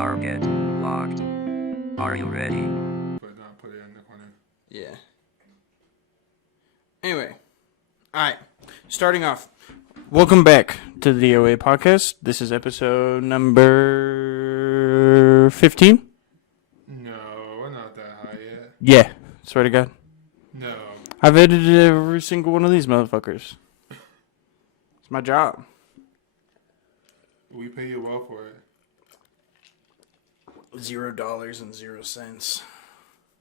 Target locked. Are you ready? But not put it in the corner. Yeah. Anyway. Alright. Starting off. Welcome back to the DOA podcast. This is episode number 15. No, we're not that high yet. Yeah. Swear to God. No. I've edited every single one of these motherfuckers. It's my job. We pay you well for it. $0.00.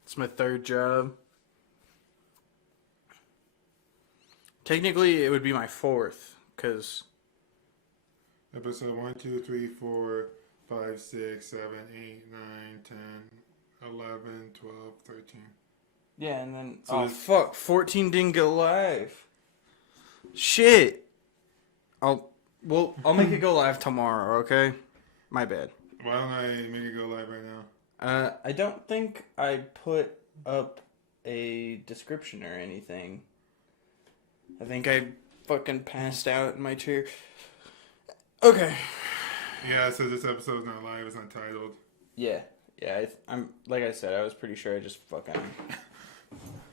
It's my third job. Technically, it would be my fourth, because... Episode 1, 2, 3, 4, 5, 6, 7, 8, 9, 10, 11, 12, 13. Yeah, and then... So fuck. 14 didn't go live. Shit. I'll make it go live tomorrow, okay? My bad. Why don't I make it go live right now? I don't think I put up a description or anything. I think I fucking passed out in my chair. Okay. Yeah, so this episode's not live, it's untitled. Yeah. Yeah, I'm like I said, I was pretty sure I just fucking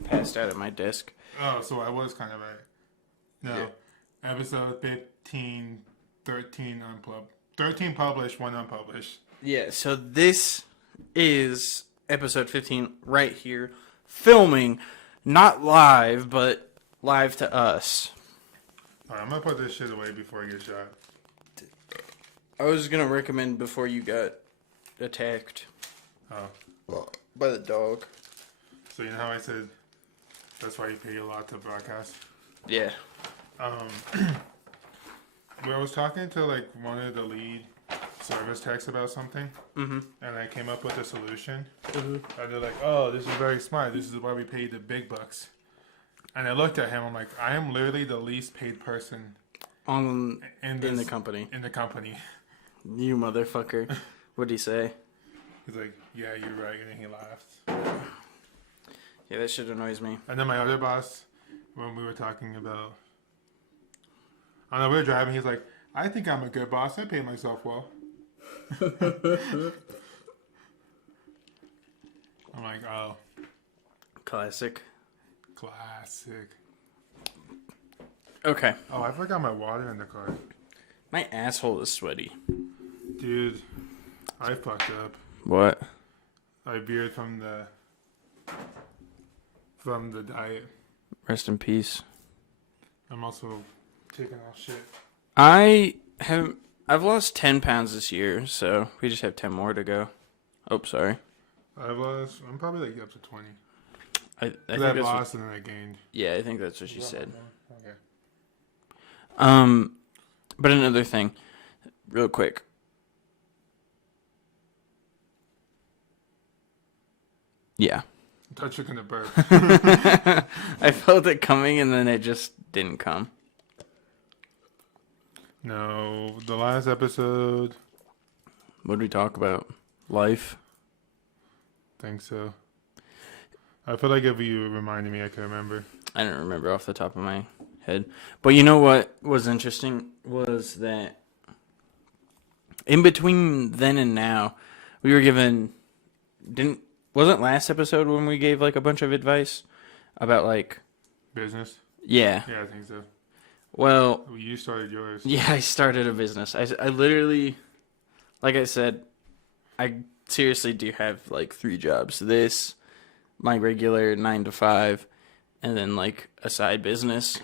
passed out at my desk. Oh, so I was kind of right. No. Yeah. Episode 15, 13 unplugged. 13 published, 1 unpublished. Yeah, so this is episode 15 right here. Filming, not live, but live to us. Alright, I'm gonna put this shit away before I get shot. I was gonna recommend before you got attacked Oh. by the dog. So you know how I said that's why you pay a lot to broadcast? Yeah. Where I was talking to like one of the lead service techs about something, and I came up with a solution. And they're like, "Oh, this is very smart. This is why we pay the big bucks." And I looked at him. I'm like, "I am literally the least paid person In this, the company. In the company." You motherfucker. What'd he say? He's like, "Yeah, you're right," and then he laughed. Yeah, that shit annoys me. And then my other boss, when we were talking about, I don't know, we were driving. He's like, "I think I'm a good boss. I pay myself well." I'm like, "Oh, Classic. classic." Okay. Oh, I forgot my water in the car. My asshole is sweaty. Dude, I fucked up. What? I veered from the diet. Rest in peace. I'm also taking off shit. I've lost 10 pounds this year, so we just have 10 more to go. Oh, sorry. I'm probably like up to 20. I think I that's lost and then I gained. yeah, I think that's what she said. Okay. But another thing, real quick. Yeah. Touch it in the burp. I felt it coming and then it just didn't come. No, the last episode. What did we talk about? Life? Think so. I feel like if you reminded me, I could remember. I don't remember off the top of my head. But you know what was interesting was that in between then and now, we were given... Wasn't last episode when we gave like a bunch of advice about like... Business? Yeah. Yeah, I think so. Well... You started yours. Yeah, I started a business. I literally... Like I said, I seriously do have like 3 jobs. This, my regular 9 to 5, and then like a side business.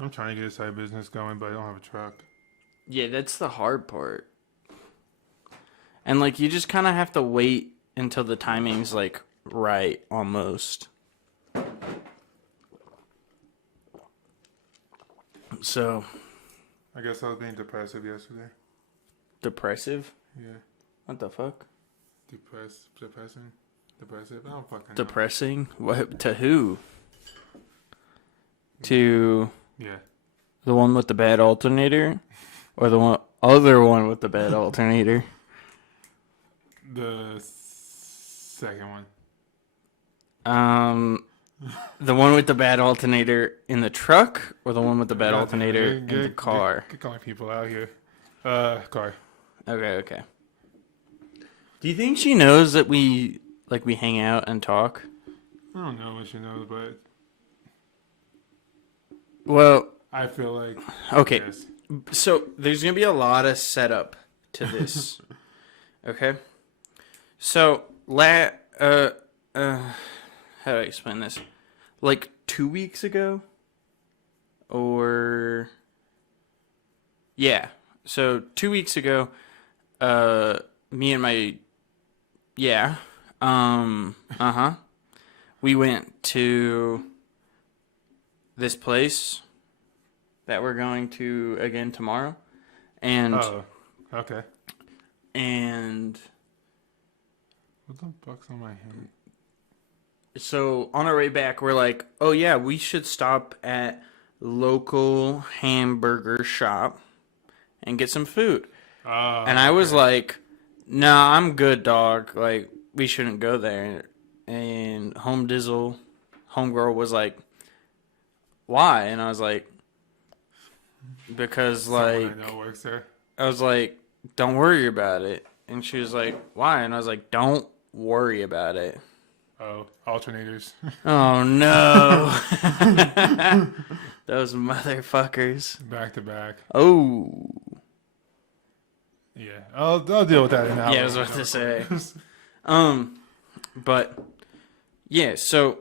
I'm trying to get a side business going, but I don't have a truck. Yeah, that's the hard part. And like you just kind of have to wait until the timing's like right almost. So, I guess I was being depressive yesterday. depressive? Yeah. What the fuck? Depressive? I don't fucking know. Depressing? What to who? To Yeah. the one with the bad alternator, or the other one with the bad alternator? The second one. The one with the bad alternator in the truck, or the one with the bad alternator in the car? Get calling people out here. Car. Okay. Do you think she knows that we hang out and talk? I don't know what she knows, but Well, I feel like okay. yes. So there's gonna be a lot of setup to this. Okay. So how do I explain this? Like 2 weeks ago, or yeah. So 2 weeks ago, me and my we went to this place that we're going to again tomorrow, and Oh, okay. and What the fuck's on my hand? so on our way back, we're like, oh yeah, we should stop at local hamburger shop and get some food. Oh, And I was okay. like, nah, I'm good, dog. Like, we shouldn't go there. And homegirl was like, why? And I was like, because, Someone like, I know works there. I was like, don't worry about it. And she was like, why? And I was like, don't worry about it. Oh, alternators. Oh, no. Those motherfuckers. Back to back. Oh. Yeah, I'll deal with that in an hour. Yeah, I was about to say. But yeah, so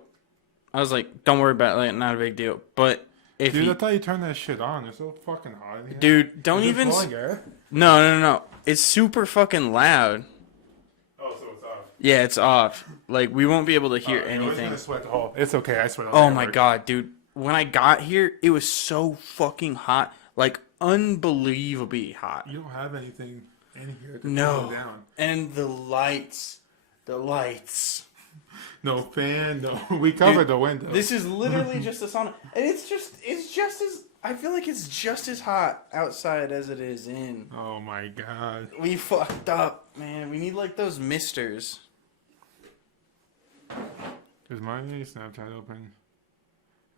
I was like, don't worry about it, like, not a big deal. But if Dude, you, I thought you turned that shit on. It's so fucking hot in here. dude, don't Is it even. blowing air? No. It's super fucking loud. Oh, so it's off. Yeah, it's off. Like we won't be able to hear I was anything. gonna sweat the whole. It's okay. I sweat. Oh my god, dude! When I got here, it was so fucking hot, like unbelievably hot. You don't have anything in here to cool No, it down. and the lights. No fan. No. We covered the window. This is literally just a sauna, and it's just as I feel like it's just as hot outside as it is in. Oh my god. We fucked up, man. We need like those misters. Is my Snapchat open?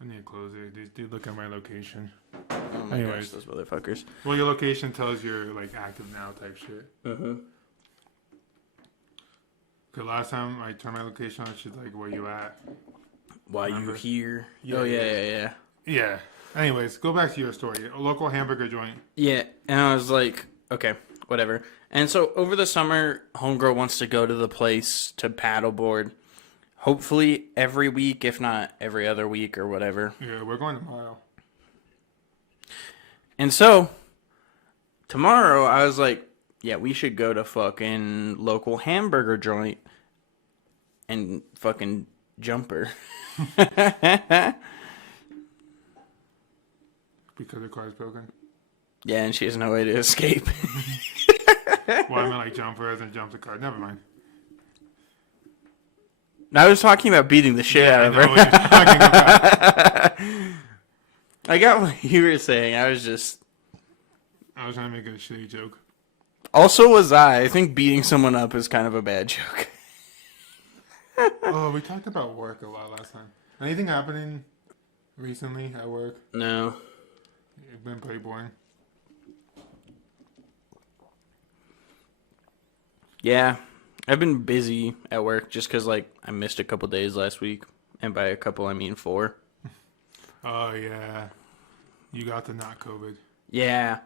I need to close it. Dude, look at my location. Oh my Anyways. gosh, those motherfuckers. Well, your location tells you're like active now type shit. Cause last time I turned my location on, she's like, "Where you at?" Why you Remember? here? Yeah, Oh yeah. yeah. Yeah. Anyways, go back to your story. A local hamburger joint. Yeah, and I was like, okay, whatever. And so over the summer, homegirl wants to go to the place to paddleboard. Hopefully every week, if not every other week or whatever. Yeah, we're going tomorrow. And so tomorrow, I was like, yeah, we should go to fucking local hamburger joint and fucking jumper. Because the car's broken. Yeah, and she has no way to escape. Well, I meant like jumper as in jump the car. Never mind. I was talking about beating the shit out I of know her. what you're talking about. I got what you were saying. I was I was trying to make a shitty joke. Also was I. I think beating someone up is kind of a bad joke. Oh, we talked about work a lot last time. Anything happening recently at work? No. It's been pretty boring. Yeah. I've been busy at work just because, like, I missed a couple days last week. And by a couple, I mean 4. Oh, yeah. You got the not COVID. Yeah.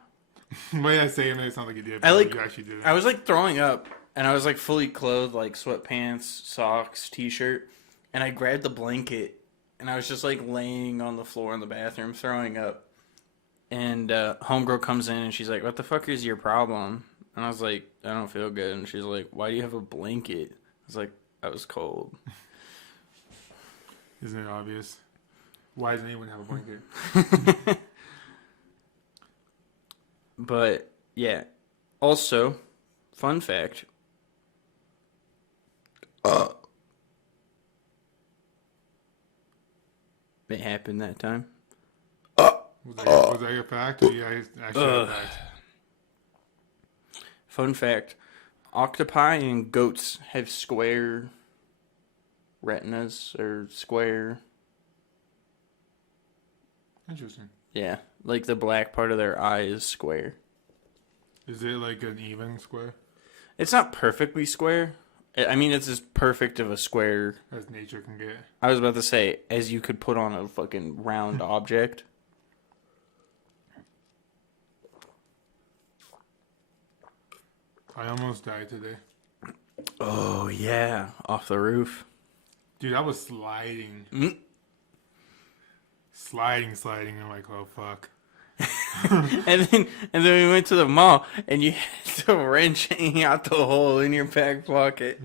The way I say it makes it sound like you did, but I, like, you actually did. I was, like, throwing up. And I was, like, fully clothed, like, sweatpants, socks, t-shirt. And I grabbed the blanket. And I was just, like, laying on the floor in the bathroom throwing up. And homegirl comes in and she's like, what the fuck is your problem? And I was like, I don't feel good. And she's like, why do you have a blanket? I was like, I was cold. Isn't it obvious? Why doesn't anyone have a blanket? But, yeah. Also, fun fact. It happened that time. Was that your fact? Or you guys actually had a fact? Fun fact. Octopi and goats have square retinas or square. Interesting. Yeah. Like the black part of their eye is square. Is it like an even square? It's not perfectly square. I mean, it's as perfect of a square. As nature can get. I was about to say, as you could put on a fucking round object. I almost died today. Oh, yeah. Off the roof. Dude, I was sliding. Sliding. I'm like, oh, fuck. and then we went to the mall, and you had the wrench hanging out the hole in your back pocket.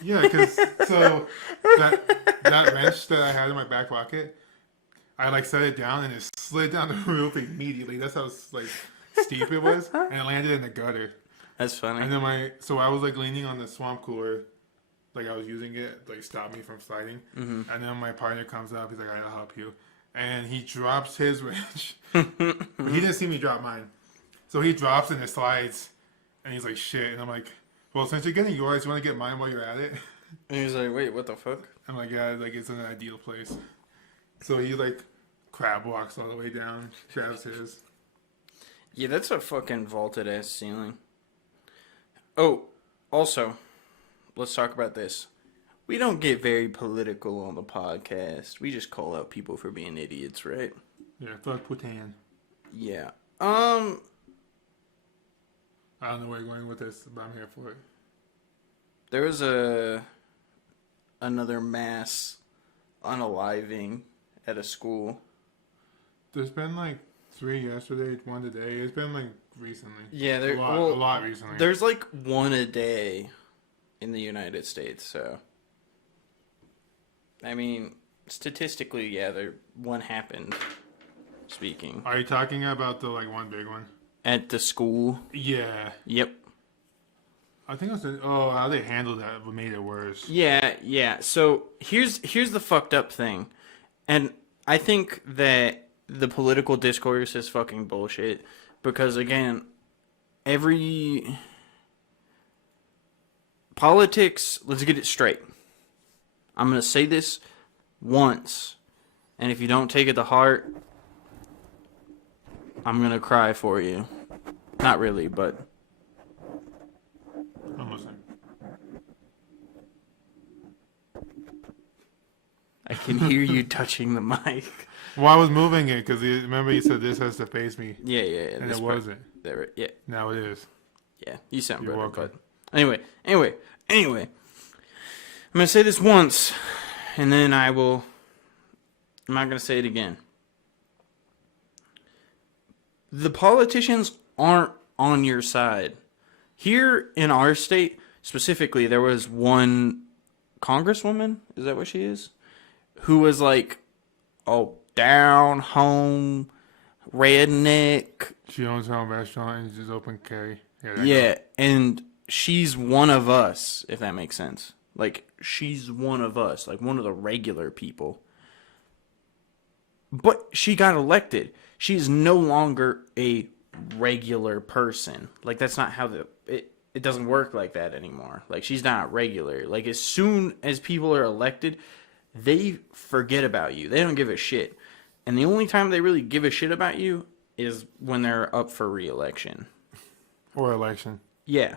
Yeah, because so that wrench that I had in my back pocket, I like set it down and it slid down the roof immediately. That's how like steep it was, and it landed in the gutter. That's funny. And then so I was like leaning on the swamp cooler, like I was using it like stop me from sliding. And then my partner comes up, he's like, "I'll help you," and he drops his wrench. But he didn't see me drop mine, so he drops and it slides, and he's like, "Shit!" And I'm like, "Well, since you're getting yours, you want to get mine while you're at it?" And he's like, wait, what the fuck? I'm like, "Yeah, like it's an ideal place." So he like crab walks all the way down, grabs his. Yeah, that's a fucking vaulted ass ceiling. Oh, also, let's talk about this. We don't get very political on the podcast. We just call out people for being idiots, right? Yeah, fuck Putin. Yeah. I don't know where you're going with this, but I'm here for it. There was another mass unaliving at a school. There's been like 3 yesterday, 1 today. It's been like recently. Yeah, a lot recently. There's like 1 a day in the United States, so I mean, statistically, yeah, one happened. Speaking Are you talking about the like one big one? at the school. Yeah, Yep. I think it was. How they handled that made it worse. Yeah. So here's the fucked up thing, and I think that the political discourse is fucking bullshit because again, every politics. Let's get it straight. I'm gonna say this once, and if you don't take it to heart, I'm gonna cry for you. Not really, but I'm listening. I can hear you touching the mic. Well, I was moving it because remember you said this has to face me, Yeah. and this it part- wasn't. There, yeah. Now it is. Yeah, you sound You're better. welcome. But anyway, I'm gonna say this once, and then I'm not gonna say it again. The politicians aren't on your side. Here in our state, specifically, there was one congresswoman, is that what she is? Who was like, oh, down home, redneck. She owns her own restaurant and she's open carry. That Yeah, and she's one of us, if that makes sense. Like, she's one of us, like one of the regular people. But she got elected. She's no longer a regular person. Like, that's not how it doesn't work like that anymore. Like, she's not regular. Like, as soon as people are elected, they forget about you. They don't give a shit. And the only time they really give a shit about you is when they're up for re-election. Or election. Yeah.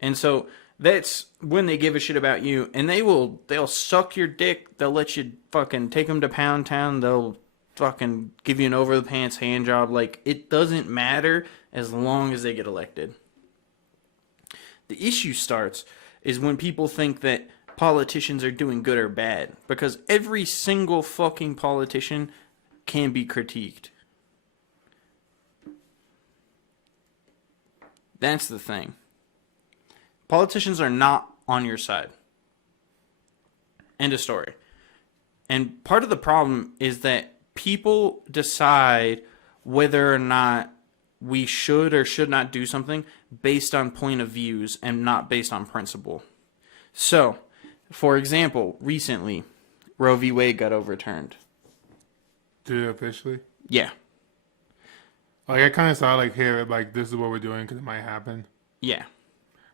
And so that's when they give a shit about you, and they'll suck your dick. They'll let you fucking take them to Pound Town. They'll fucking give you an over the pants hand job. Like, it doesn't matter as long as they get elected. The issue starts is when people think that politicians are doing good or bad, because every single fucking politician can be critiqued. That's the thing. Politicians are not on your side. End of story. And part of the problem is that people decide whether or not we should or should not do something based on point of views and not based on principle. So, for example, recently, Roe v. Wade got overturned. Did it officially? Yeah. Like, I kind of saw, like, here, like, this is what we're doing because it might happen. Yeah.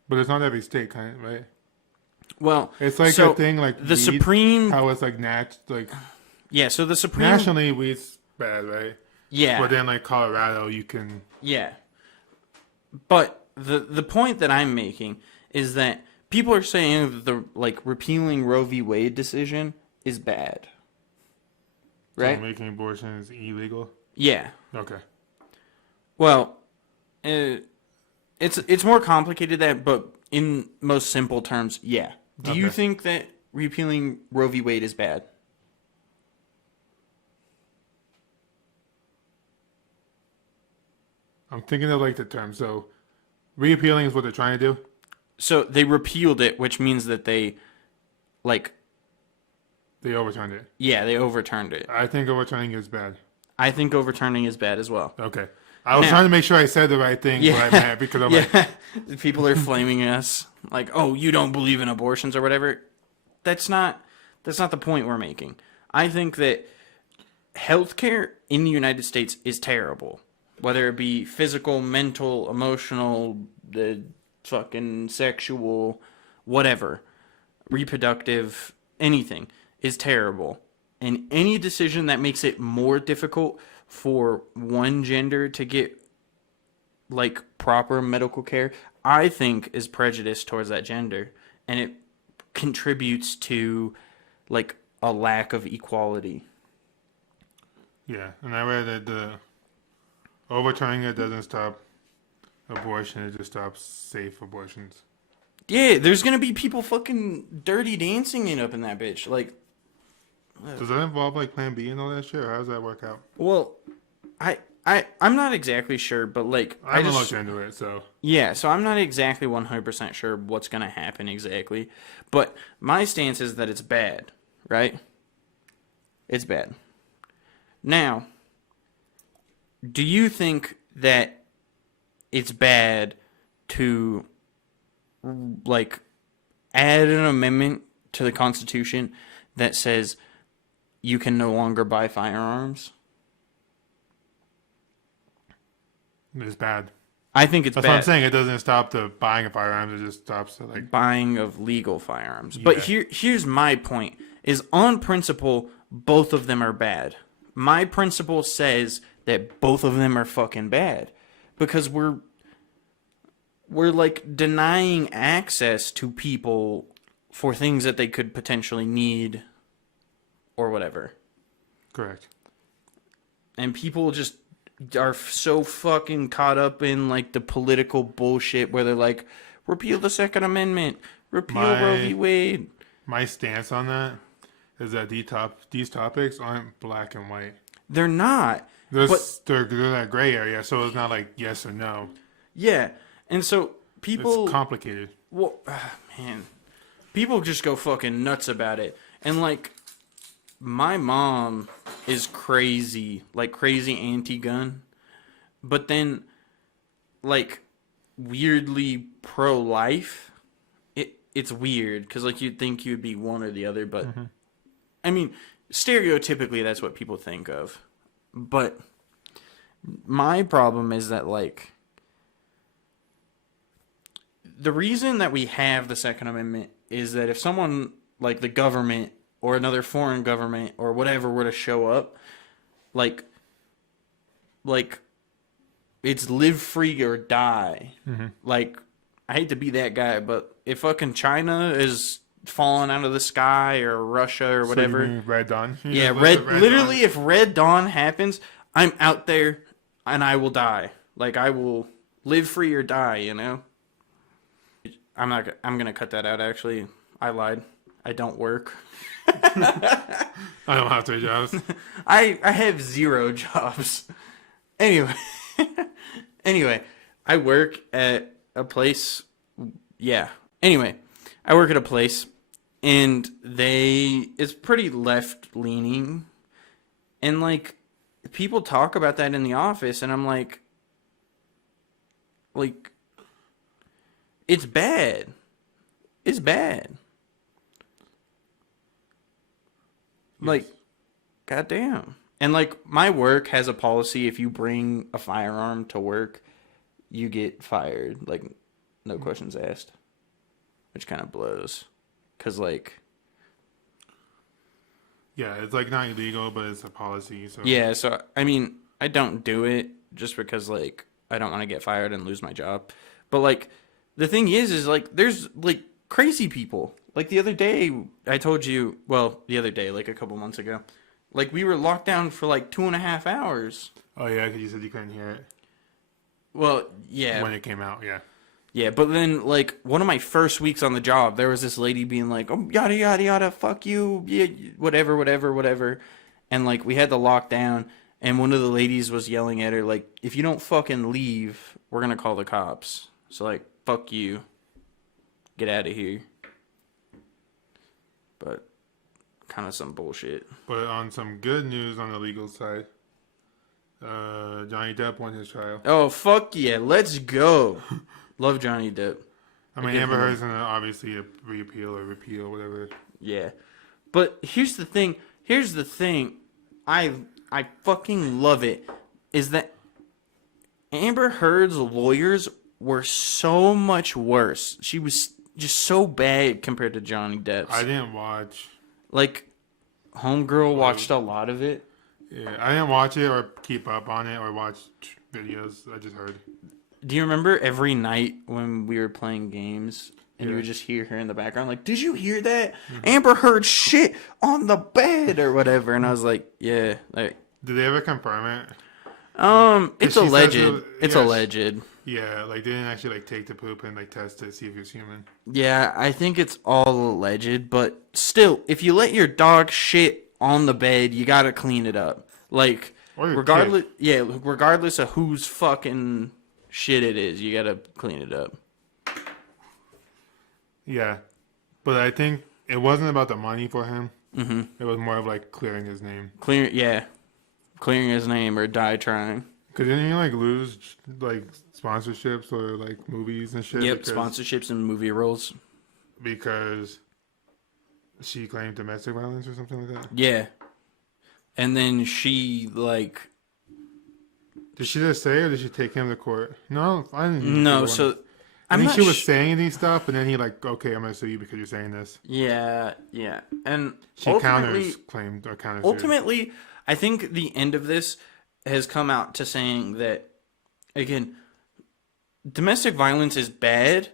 But it's not every state, kind of, right? Well, It's like so a thing, like, the weed, Supreme... how it's, like, Yeah, so the Supreme... nationally, weed's bad, right? Yeah. But then, like, Colorado, you can... Yeah. But the point that I'm making is that people are saying that the repealing Roe v. Wade decision is bad. Right? So making abortions illegal? Yeah. Okay. Well, it's more complicated than that, but in most simple terms, yeah. Do you Okay. think that repealing Roe v. Wade is bad? I'm thinking of like the term. So reappealing is what they're trying to do? So they repealed it, which means that they, They overturned it. they overturned it. I think overturning is bad. I think overturning is bad as well. Okay. I was Now- trying to make sure I said the right thing Yeah. what I meant because I'm like, Yeah, people are flaming us like, "Oh, you don't believe in abortions or whatever." That's not the point we're making. I think that healthcare in the United States is terrible, whether it be physical, mental, emotional, the fucking sexual, whatever, reproductive, anything is terrible. And any decision that makes it more difficult for one gender to get proper medical care, I think is prejudice towards that gender, and it contributes to a lack of equality. yeah. And I read that the overturning it doesn't stop abortion, it just stops safe abortions. Yeah, there's gonna be people fucking dirty dancing it up in that bitch. Does that involve like Plan B and all that shit, or how does that work out? Well, I'm not exactly sure, but I haven't looked into it, so yeah, so I'm not exactly 100% sure what's going to happen exactly. But my stance is that it's bad, right? It's bad. Now, do you think that it's bad to, add an amendment to the Constitution that says you can no longer buy firearms? it's bad. I think it's That's bad. what I'm saying. It doesn't stop the buying of firearms. It just stops the Buying of legal firearms. But Yeah. here's my point: is on principle, both of them are bad. My principle says that both of them are fucking bad because we're denying access to people for things that they could potentially need or whatever. correct. And people just are so fucking caught up in the political bullshit where they're like, repeal the Second Amendment, repeal Roe v. Wade. My stance on that is that these topics aren't black and white. They're not. They're But- they're that gray area, so it's not like yes or no. Yeah. And so people, It's complicated. well, man, people just go fucking nuts about it. And my mom is crazy, crazy anti-gun, but then weirdly pro-life. It's weird because you'd think you'd be one or the other, but I mean, stereotypically that's what people think of. But my problem is that the reason that we have the Second Amendment is that if someone the government or another foreign government or whatever were to show up, it's live free or die. I hate to be that guy, but if fucking China is falling out of the sky or Russia or whatever, So you mean Red Dawn? yeah, Red literally, Dawn. if Red Dawn happens, I'm out there and I will die. I will live free or die. You know. I'm gonna cut that out. Actually, I lied. I don't work. I don't have 3 jobs. I have 0 jobs. Anyway, I work at a place. Yeah. Anyway, I work at a place, and it's pretty left leaning, and people talk about that in the office, and I'm like, it's bad. It's bad. Goddamn. And my work has a policy: if you bring a firearm to work, you get fired. No questions asked. Which kind of blows. Cause Yeah, it's not illegal, but it's a policy. So yeah, so I mean, I don't do it just because I don't want to get fired and lose my job. But the thing is like there's like crazy people. Like the other day, I told you. Well, the other day, like a couple months ago, like we were locked down for like 2.5 hours. Oh yeah, because you said you couldn't hear it Well, yeah, when it came out. Yeah. yeah. But then, like one of my first weeks on the job, there was this lady being like, "Oh, yada yada yada, fuck you, yeah, whatever, whatever, whatever," and like we had to lock down. And one of the ladies was yelling at her like, "If you don't fucking leave, we're gonna call the cops." So like, fuck you, get out of here. But kind of some bullshit. But on some good news on the legal side, Johnny Depp won his trial. Oh fuck yeah, let's go. Love Johnny Depp. I mean, give Amber him a- Heard's gonna obviously repeal or repeal, whatever. Yeah, but here's the thing. I fucking love it. Is that Amber Heard's lawyers were so much worse. She was just so bad compared to Johnny Depp's. I didn't watch. Like, Homegirl watched a lot of it. Yeah, I didn't watch it or keep up on it or watch videos. I just heard. Do you remember every night when we were playing games and you Yeah. would just hear her in the background like, "Did you hear that? Amber Heard shit on the bed or whatever." And I was like, "Yeah, like Did they ever confirm it? it's she says alleged. It's yes. alleged." Yeah, like they didn't actually like take the poop and like test it, see if it's human. Yeah, I think it's all alleged, but still, if you let your dog shit on the bed, you gotta clean it up. Like, Or your regardless, yeah, regardless of whose fucking shit it is, you gotta clean it up. Yeah, but I think it wasn't about the money for him. Mm-hmm. It was more of like clearing his name. Clearing his name or die trying. Cause didn't he like lose like sponsorships or like movies and shit? Yep, sponsorships and movie roles. Because she claimed domestic violence or something like that. Yeah, and then she like Did she just say, or did she take him to court? No, I didn't. no. So I I'm think not she was sh- saying these stuff, and then he like, okay, I'm gonna sue you because you're saying this. Yeah, and She ultimately, counterclaimed or countersued. ultimately, I think the end of this has come out to saying that, again, domestic violence is bad,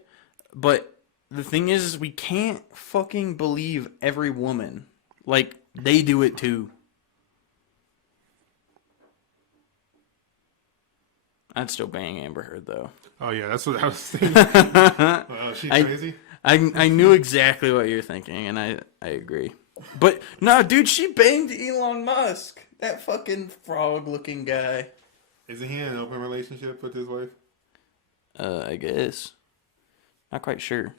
but the thing is we can't fucking believe every woman. Like, they do it too. I'd still bang Amber Heard, though. Oh yeah, that's what I was thinking. Well, is she crazy? I knew exactly what you're thinking, and I agree. But, no, dude, she banged Elon Musk. That fucking frog-looking guy. Isn't he in an open relationship with his wife? I guess. Not quite sure.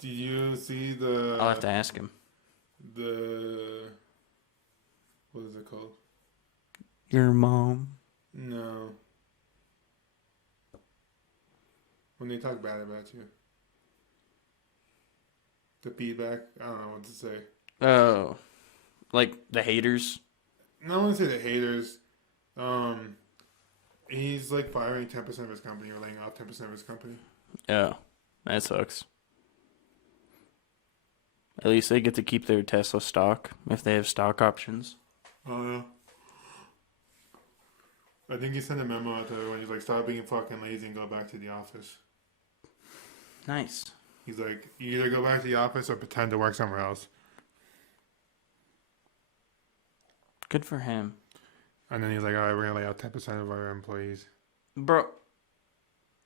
Did you see the? I'll have to ask him. The. What is it called? Your mom. No. When they talk bad about you. The feedback. I don't know what to say. Oh. Like the haters? No, I wouldn't say the haters. He's like firing 10% of his company or laying off 10% of his company. Oh. That sucks. At least they get to keep their Tesla stock if they have stock options. Oh, yeah. I think he sent a memo out to everyone. He's like, stop being fucking lazy and go back to the office. Nice. He's like, you either go back to the office or pretend to work somewhere else. Good for him. And then he's like, all right, we're going to lay out 10% of our employees. Bro.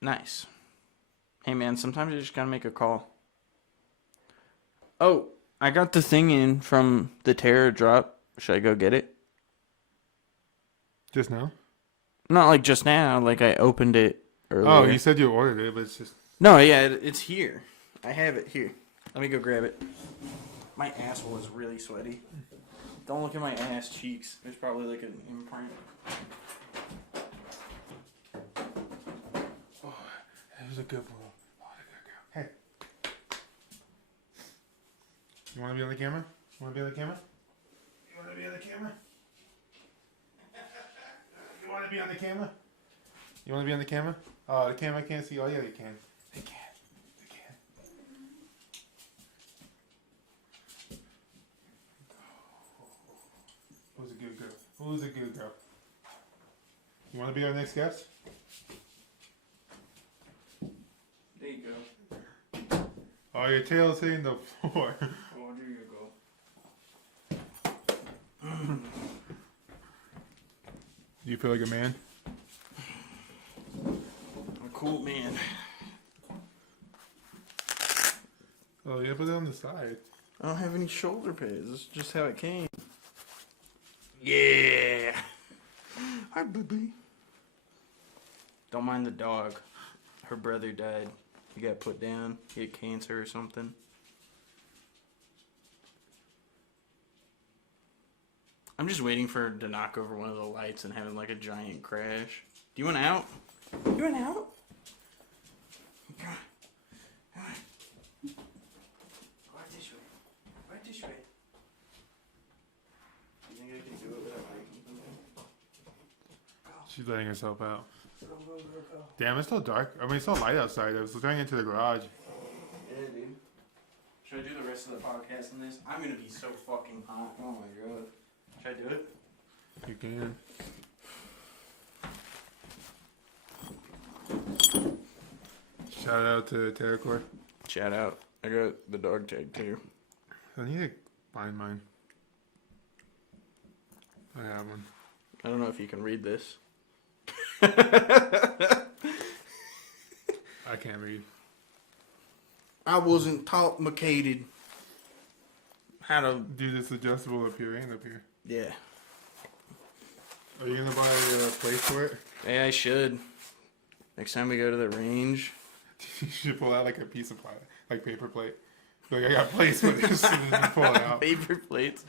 Nice. Hey, man, sometimes you just gotta make a call. Oh, I got the thing in from the Terror drop. Should I go get it? Just now? Not like just now. Like I opened it earlier. Oh, you said you ordered it, but it's just... No, yeah, it's here. I have it here. Let me go grab it. My asshole is really sweaty. Don't look at my ass cheeks. There's probably like an imprint. Oh, that was a good one. Oh, a good girl. Hey. You want to be on the camera? You want to be on the camera? You want to be on the camera? You want to be on the camera? You want to be on the camera? Oh, the camera can't see. Oh, yeah, they can. They can. They can. Who's a good girl? Who's a good girl? You want to be our next guest? There you go. Oh, your tail's hitting the floor. Oh, there you go. Do you feel like a man? I'm a cool man. Oh, yeah, put it on the side. I don't have any shoulder pads. This is just how it came. Yeah. Hi, baby. Don't mind the dog. Her brother died. He got put down. He had cancer or something. I'm just waiting for her to knock over one of the lights and having like a giant crash. Do you want out? You want out? Come on. Come on. Go right this way. Right this way. You think I can do it without breaking something? She's letting herself out. Go, go, go, go. Damn, it's still dark. I mean, it's still light outside. I was turning into the garage. Yeah, dude. Should I do the rest of the podcast on this? I'm gonna be so fucking hot. Oh my god. Should I do it? You can. Shout out to TerraCore. Shout out. I got the dog tag too. I need to find mine. I have one. I don't know if you can read this. I can't read. I wasn't taught Macated how to. Do this adjustable up here and up here. Yeah. Are you gonna buy a place for it? Hey, I should. Next time we go to the range. You should pull out like a piece of plastic, like paper plate. Like I got place for this, and then pull it out. Paper plates.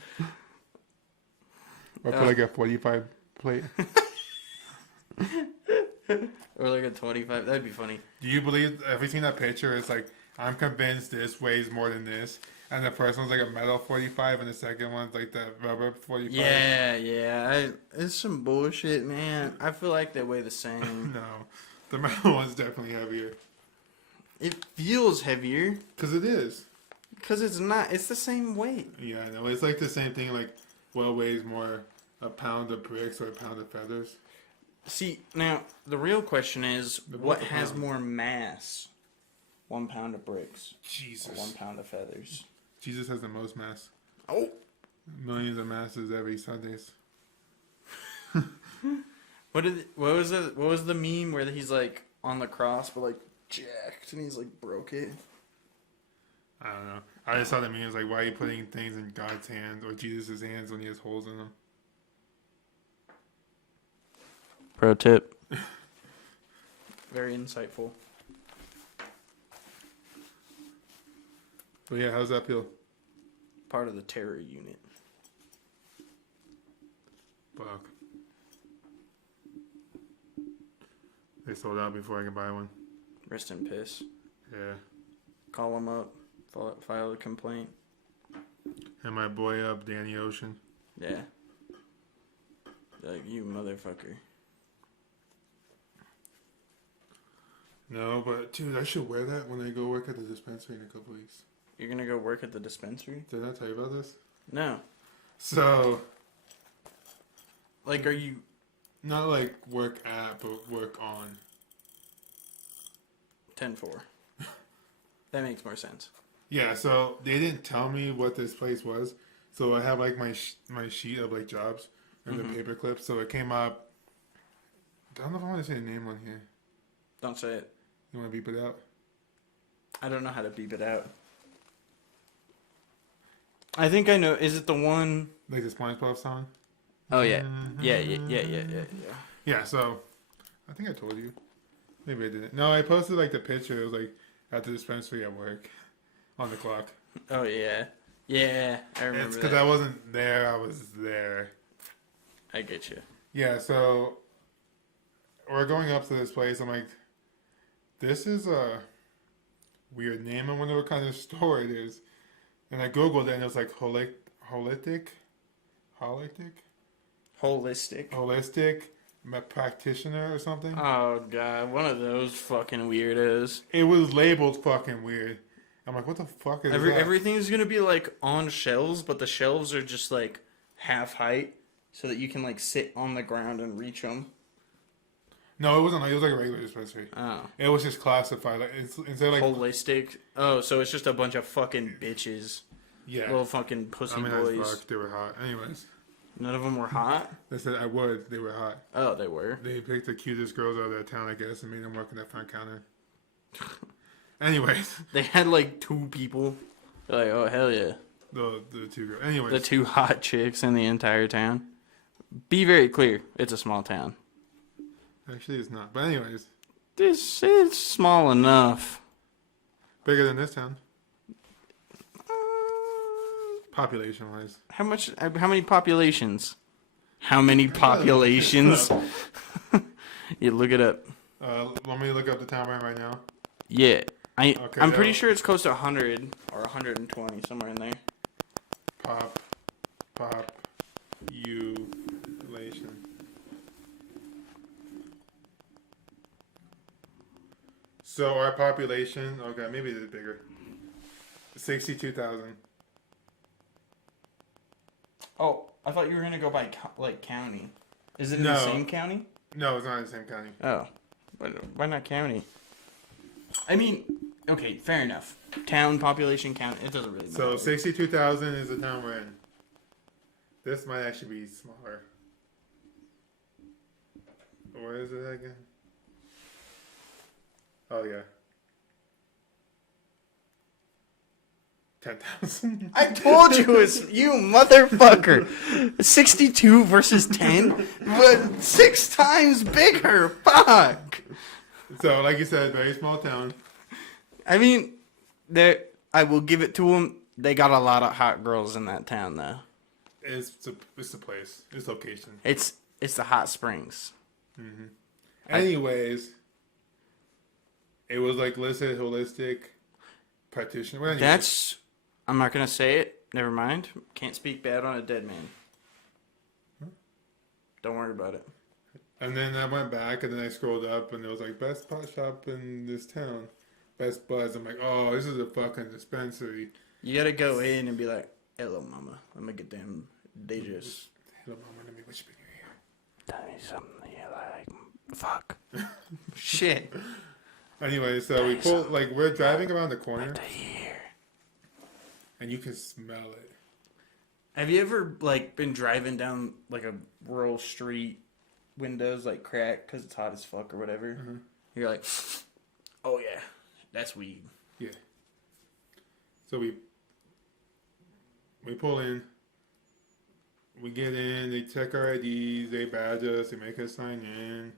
Or put like a 45 plate. Or like a 25. That'd be funny. Do you believe? Have you seen that picture? It's like I'm convinced this weighs more than this, and the first one's like a metal 45, and the second one's like the rubber 45. Yeah. It's some bullshit, man. I feel like they weigh the same. No, the metal one's definitely heavier. It feels heavier. Cause it is. Because it's not. It's the same weight. Yeah, I know. It's like the same thing. Like what weighs more, a pound of bricks or a pound of feathers? See, now, the real question is, But what what has pound? more mass? 1 pound of bricks or Jesus. 1 pound of feathers? Jesus has the most mass. Oh! Millions of masses every Sundays. What was the meme where he's like on the cross but like jacked and he's like broke it? I don't know. I just saw the meme. It was like, why are you putting things in God's hands or Jesus' hands when he has holes in them? Pro tip. Very insightful. But yeah, how's that feel? Part of the terror unit. Fuck. They sold out before I could buy one. Rest in piss. Yeah. Call him up. File a complaint. And my boy up, Danny Ocean. Yeah. Like, you motherfucker. No, but dude, I should wear that when I go work at the dispensary in a couple weeks. You're gonna go work at the dispensary? Did I tell you about this? No. So, Like, are you... not like work at, but work on. 10-4. That makes more sense. Yeah, so they didn't tell me what this place was. So I have like my sheet of like jobs and the paper clips. So it came up. I don't know if I want to say the name on here. Don't say it. You want to beep it out? I don't know how to beep it out. I think I know. Is it the one... Like the SpongeBob song? Oh, yeah. Yeah. Yeah, so I think I told you. Maybe I didn't. No, I posted like the picture. It was like at the dispensary at work on the clock. Oh, yeah. Yeah, I remember It's that. because I wasn't there. I was there. I get you. Yeah, so we're going up to this place. I'm like, this is a weird name. I wonder what kind of store it is. And I Googled it and it was like holistic practitioner or something. Oh, God. One of those fucking weirdos. It was labeled fucking weird. I'm like, what the fuck is that? Everything's going to be, like, on shelves, but the shelves are just, like, half height so that you can, like, sit on the ground and reach them. No, it wasn't like it was like a regular dispensary. Oh. It was just classified like it's instead of like Holistic. Oh, so it's just a bunch of fucking bitches. yeah. Little fucking pussy I mean, boys. as fuck, they were hot. Anyways, None of them were hot? they said I would. They were hot. Oh, they were. They picked the cutest girls out of their town, I guess, and made them work in that front counter. Anyways, They had like 2 people. They're like, oh, hell yeah. the two girls. Anyways, The 2 hot chicks in the entire town. Be very clear. It's a small town. actually, it's not. But anyways, This is small enough. bigger than this town, population wise. How much? How many populations? How many populations? You look it up. Want me to look up the town right now? Yeah, I'm Okay, pretty yeah. sure it's close to 100 or 120 somewhere in there. Population. So our population, okay, maybe it's bigger. 62,000. Oh, I thought you were gonna go by like county. Is it in No. the same county? No, it's not in the same county. Oh, why not county? I mean, okay, fair enough. Town population count. It doesn't really matter. So 62,000 is the town we're in. This might actually be smaller. Where is it again? Oh yeah. 10,000. I told you it's you, motherfucker. 62 versus 10, but 6 times bigger. Fuck. So, like you said, very small town. I mean, I will give it to them. They got a lot of hot girls in that town, though. It's the place. It's location. It's the hot springs. Anyways, it was like listed holistic practitioner. Well, anyways, That's. I'm not gonna say it. Never mind. Can't speak bad on a dead man. Don't worry about it. and then I went back and then I scrolled up and it was like best pot shop in this town. Best Buzz. I'm like, oh, this is a fucking dispensary. You gotta go in and be like, "Hello, mama. Let me get them. They just Hello, mama. Let me whisper in your ear. tell me something you like. Fuck. Shit. Anyway, so we pull like we're driving around the corner Here. and you can smell it. Have you ever like been driving down like a rural street, windows like crack because it's hot as fuck or whatever? You're like, oh yeah, that's weed. Yeah. So we pull in. We get in. They check our IDs. They badge us. They make us sign in,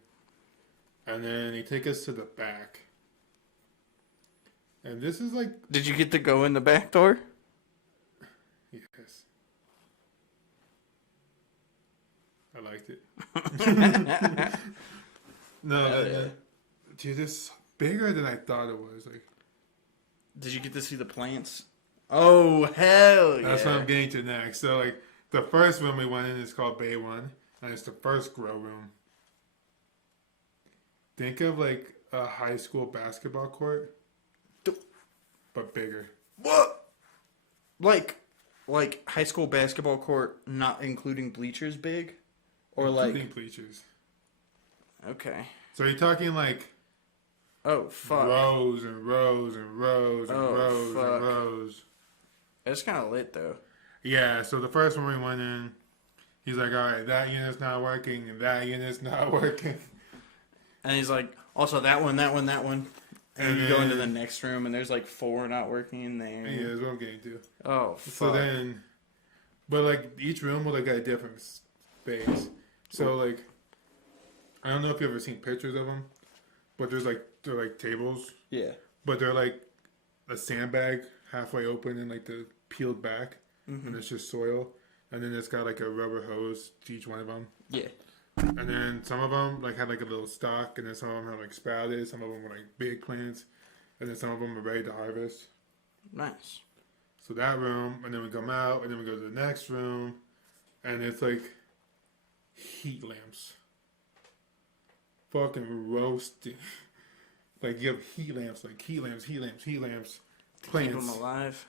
and then they take us to the back. And this is like Did you get to go in the back door? yes. I liked it. No, Hell yeah. dude, this is bigger than I thought it was. Like Did you get to see the plants? Oh hell yeah! that's what I'm getting to next. So like the first room we went in is called Bay One, and it's the first grow room. Think of like a high school basketball court, but bigger. What? Like high school basketball court, not including bleachers, big, or Including like bleachers. okay. So you're talking like Oh fuck! rows and rows and rows and Oh, rows fuck. and rows. It's kind of lit though. Yeah, so the first one we went in, he's like, all right, that unit's not working, and that unit's not working. And he's like, also that one. And And you go into the then- next room, and there's like 4 not working in there. Yeah, that's what I'm getting to. Oh fuck! So then, but like each room will like got a different space. So like, I don't know if you've ever seen pictures of them, but they're like tables, yeah. but they're like a sandbag halfway open and like the peeled back, and it's just soil, and then it's got like a rubber hose to each one of them. Yeah. And then some of them like had like a little stalk, and then some of them had like sprouted. Some of them were like big plants, and then some of them were ready to harvest. Nice. So that room, and then we come out, and then we go to the next room, and it's like heat lamps, fucking roasting. Like you have heat lamps, Keep them plants. alive.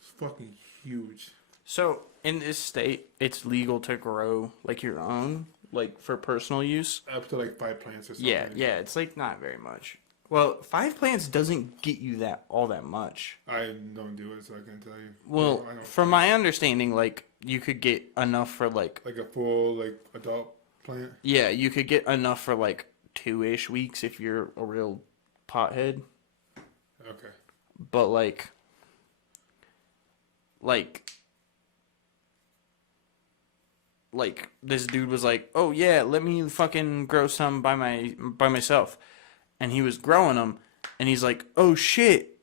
It's fucking huge. So in this state, it's legal to grow like your own like for personal use. Up to like 5 plants or something. Yeah, it's like not very much. Well, 5 plants doesn't get you that much. I don't do it, so I can tell you. Well, I don't from my understanding, like you could get enough for like like a full like adult plant. yeah, you could get enough for like 2-ish weeks if you're a real pothead. Okay. But like this dude was like, "Oh yeah, let me fucking grow some by myself," and he was growing them, and he's like, "Oh shit,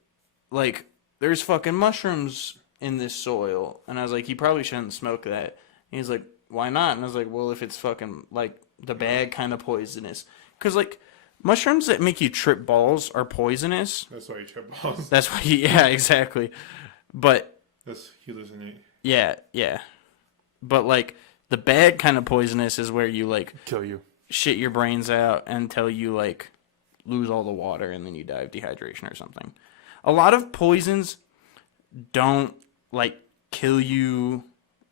like there's fucking mushrooms in this soil," and I was like, "He probably shouldn't smoke that." And he's like, "Why not?" And I was like, "Well, if it's fucking like the bag kind of poisonous, because like mushrooms that make you trip balls are poisonous." That's why you trip balls. That's why, yeah, exactly. But That's hallucinate. yeah. But like the bad kind of poisonous is where you like Kill you. shit your brains out until you like lose all the water and then you die of dehydration or something. A lot of poisons don't like kill you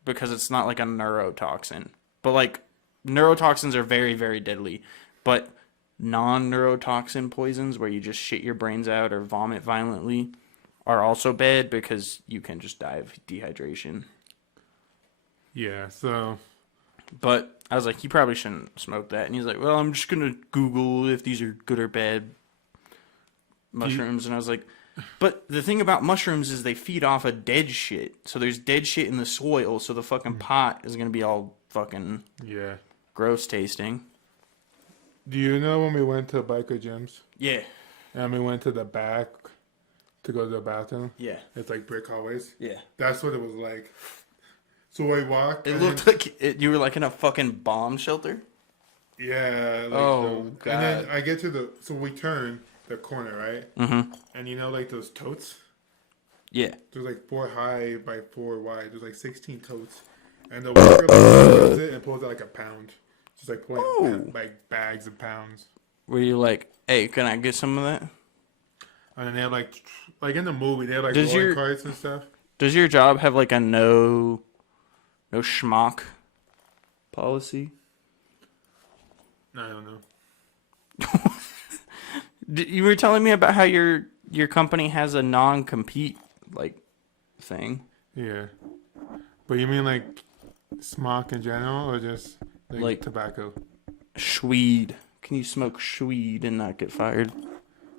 because it's not like a neurotoxin. But like neurotoxins are very, very deadly. But non-neurotoxin poisons where you just shit your brains out or vomit violently are also bad because you can just die of dehydration. Yeah. So. But I was like, you probably shouldn't smoke that. And he's like, well, I'm just going to Google if these are good or bad mushrooms. And I was like, but the thing about mushrooms is they feed off of dead shit. So there's dead shit in the soil. So the fucking pot is going to be all fucking Yeah. gross tasting. Do you know when we went to biker gyms Yeah. and we went to the back to go to the bathroom? Yeah. It's like brick hallways. Yeah. That's what it was like. So I walked. It and looked like you were like in a fucking bomb shelter. Yeah. Like Oh, God. And then I get to the. So we turn the corner, right? Mm-hmm. And you know, like those totes. Yeah. There's like 4 high by 4 wide. There's like 16 totes, and the worker like pulls it and pulls out like a pound, just like pulling Oh. like bags of pounds. Were you like, hey, can I get some of that? And then they have like in the movie they have like Does rolling your- carts and stuff. Does your job have like a no schmuck policy? I don't know. You were telling me about how your company has a non-compete like thing. Yeah, but you mean like smoke in general or just Like- tobacco? Schweed. Can you smoke schweed and not get fired?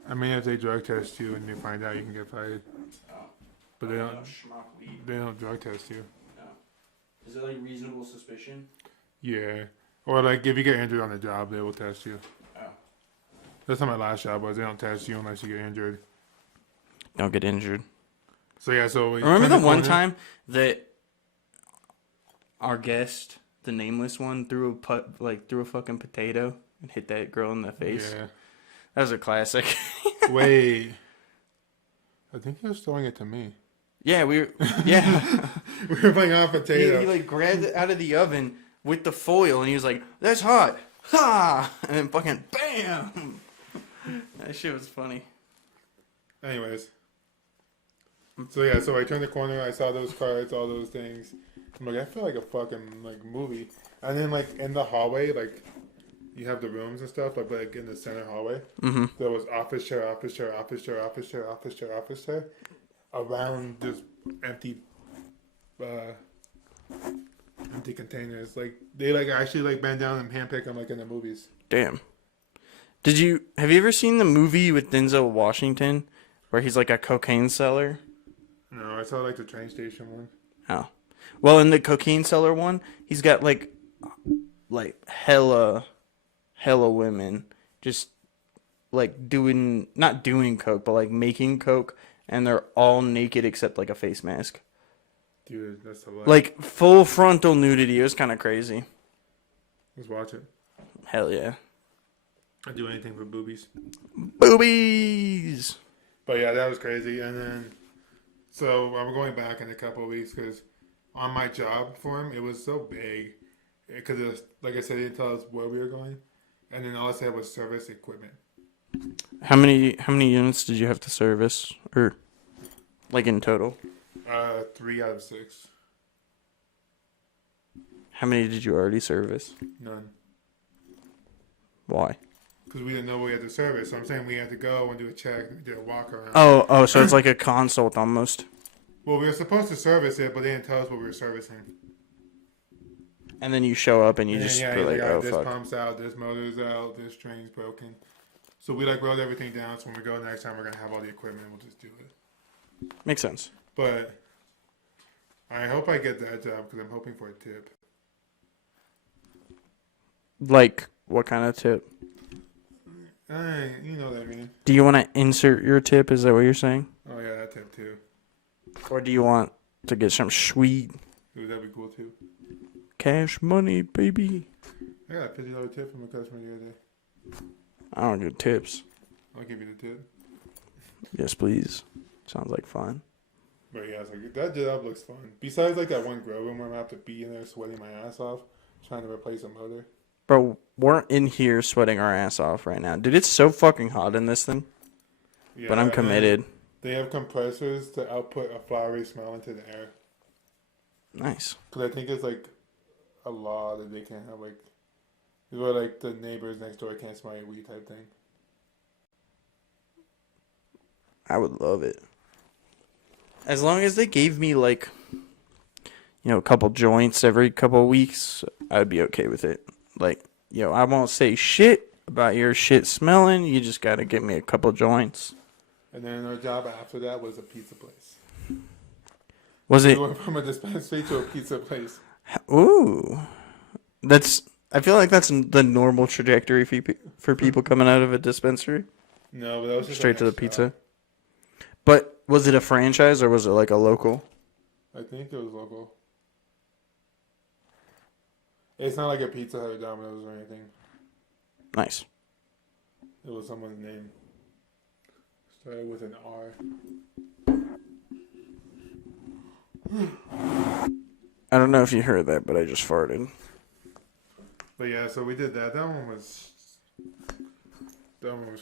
I mean, if they drug test you and they find out, you can get fired. But they don't. They don't drug test you. Is it like reasonable suspicion? Yeah, or like if you get injured on the job, they will test you. Oh. That's how my last job was. They don't test you unless you get injured. Don't get injured. So yeah, so we Remember turned the one corner. time that our guest, the nameless one, threw a fucking potato and hit that girl in the face? Yeah. That was a classic. Wait. I think he was throwing it to me. Yeah, we We were playing on potato. he like grabbed it out of the oven with the foil and he was like, "That's hot." Ha! And then fucking bam. That shit was funny. Anyways. So yeah, so I turned the corner, I saw those cards, all those things. I'm like, I feel like a fucking like movie. And then like in the hallway, like you have the rooms and stuff, like in the center hallway, there was office chair, office chair, office chair, office chair, office chair, office chair, around just empty containers. Like they like actually like bend down and handpick them like in the movies. Damn. Have you ever seen the movie with Denzel Washington where he's like a cocaine seller? No, I saw like the train station one. Oh. Well, in the cocaine seller one, he's got like hella women just like not doing coke, but like making coke, and they're all naked except like a face mask. Dude, that's the Like full frontal nudity. It was kind of crazy. Let's watch it. Hell yeah. I'd do anything for boobies. Boobies! But yeah, that was crazy. And then, so I'm going back in a couple of weeks because on my job for him, it was so big. Because it was, like I said, they didn't tell us where we were going. And then all I said was service equipment. How many units did you have to service? Or like in total? 3 out of 6. How many did you already service? None. Why? Because we didn't know we had to service. So I'm saying we had to go and do a check, do a walk around. Oh, so it's like a consult almost. Well, we were supposed to service it, but they didn't tell us what we were servicing. And then you show up and you And just then, be like, oh, this fuck. pump's out, this motor's out, this train's broken. So we like wrote everything down. So when we go next time, we're gonna have all the equipment. We'll just do it. Makes sense. But I hope I get that job because I'm hoping for a tip. Like, what kind of tip? You know what I mean. Do you want to insert your tip? Is that what you're saying? Oh yeah, that tip too. Or do you want to get some sweet Ooh, that'd be cool too. cash money, baby? I got a $50 tip from a customer the other day. I don't get tips. I'll give you the tip. Yes, please. Sounds like fun. But yeah, it's like, that job looks fun. Besides like that one grow room where I'm gonna have to be in there sweating my ass off, trying to replace a motor. Bro, we're in here sweating our ass off right now. Dude, it's so fucking hot in this thing. Yeah, But I'm and committed. They have compressors to output a flowery smell into the air. Nice. Because I think it's like a law that they can't have like, where like the neighbors next door can't smell your weed type thing. I would love it. As long as they gave me like, a couple joints every couple of weeks, I'd be okay with it. Like, I won't say shit about your shit smelling. You just gotta give me a couple joints. And then our job after that was a pizza place. Was We it? went from a dispensary to a pizza place. Ooh, I feel like that's the normal trajectory for people coming out of a dispensary. No, but that was just Straight our to the next pizza. job. But was it a franchise or was it like a local? I think it was local. It's not like a Pizza Hut or Domino's or anything. Nice. It was someone's name. Started with an R. I don't know if you heard that, but I just farted. But yeah, so we did that. That one was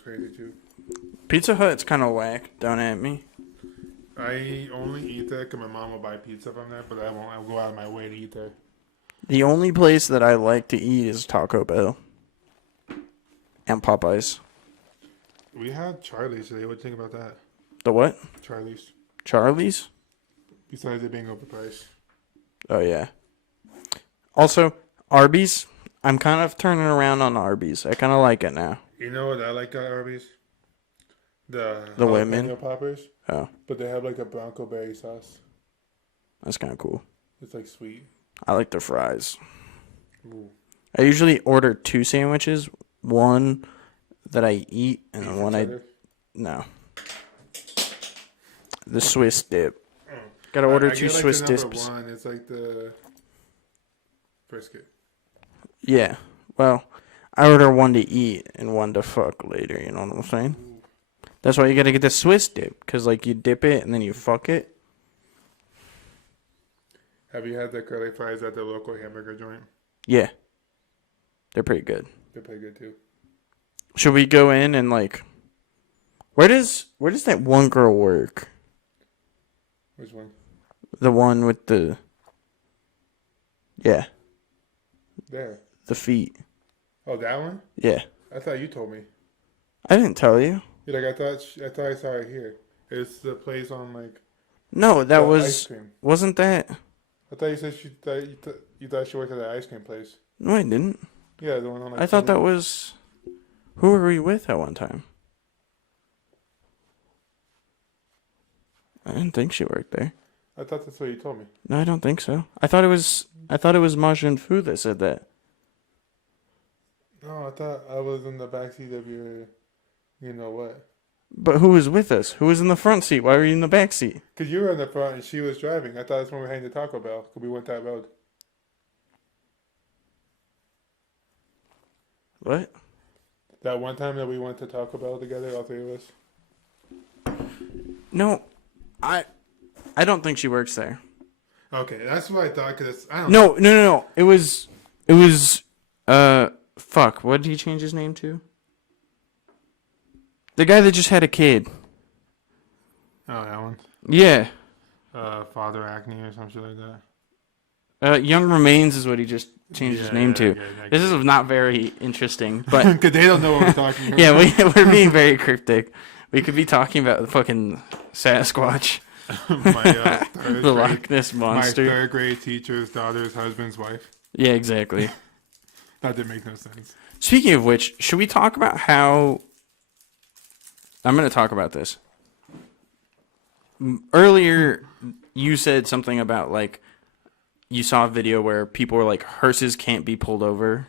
crazy too. Pizza Hut's kind of whack. Don't at me. I only eat there because my mom will buy pizza from there, but I won't. I'll go out of my way to eat there. The only place that I like to eat is Taco Bell and Popeyes. We had Charlie's today. What do you think about that? The what? Charlie's. Charlie's? Besides it being overpriced. Oh, yeah. Also, Arby's. I'm kind of turning around on Arby's. I kind of like it now. You know what I like at Arby's? The women? jalapeno poppers. Oh, But they have like a Bronco berry sauce. that's kind of cool. It's like sweet. I like the fries. Ooh. I usually order 2 sandwiches. One that I eat and Beef then one I... cheddar. No. The Swiss dip. Oh. Gotta order I 2 get, like, Swiss the number dips. one. It's like the brisket. Yeah. Well, I order one to eat and one to fuck later. You know what I'm saying? That's why you gotta get the Swiss dip. Because, like, you dip it and then you fuck it. Have you had the curly fries at the local hamburger joint? Yeah. They're pretty good. They're pretty good too. Should we go in and, like... Where does that one girl work? Which one? The one with the... Yeah. There. The feet. Oh, that one? Yeah. I thought you told me. I didn't tell you. You're like, I thought I saw it here. It's the place on like No, that the ice was... cream. Wasn't that... I thought you said you thought she worked at the ice cream place. No, I didn't. Yeah, the one on like. I thought that was... Who were we with at one time? I didn't think she worked there. I thought that's what you told me. No, I don't think so. I thought it was Majin Fu that said that. No, I thought I was in the backseat of your, you know what? But who was with us? Who was in the front seat? Why were you in the back seat? Because you were in the front and she was driving. I thought that's when we were heading to Taco Bell. Because we went that road. What? That one time that we went to Taco Bell together, all 3 of us. No, I don't think she works there. Okay, that's what I thought. Because I don't. No. It was, fuck. What did he change his name to? The guy that just had a kid. Oh, that one. Yeah. Father Acne or some shit like that. Young Remains is what he just changed his name to. This is not very interesting, but Because they don't know what we're talking about. yeah, we're being very cryptic. We could be talking about the fucking Sasquatch, My third the grade, Loch Ness my monster. third grade teacher's daughter's husband's wife. Yeah, exactly. That didn't make no sense. Speaking of which, should we talk about how? I'm going to talk about this. Earlier, you said something about like you saw a video where people were like hearses can't be pulled over,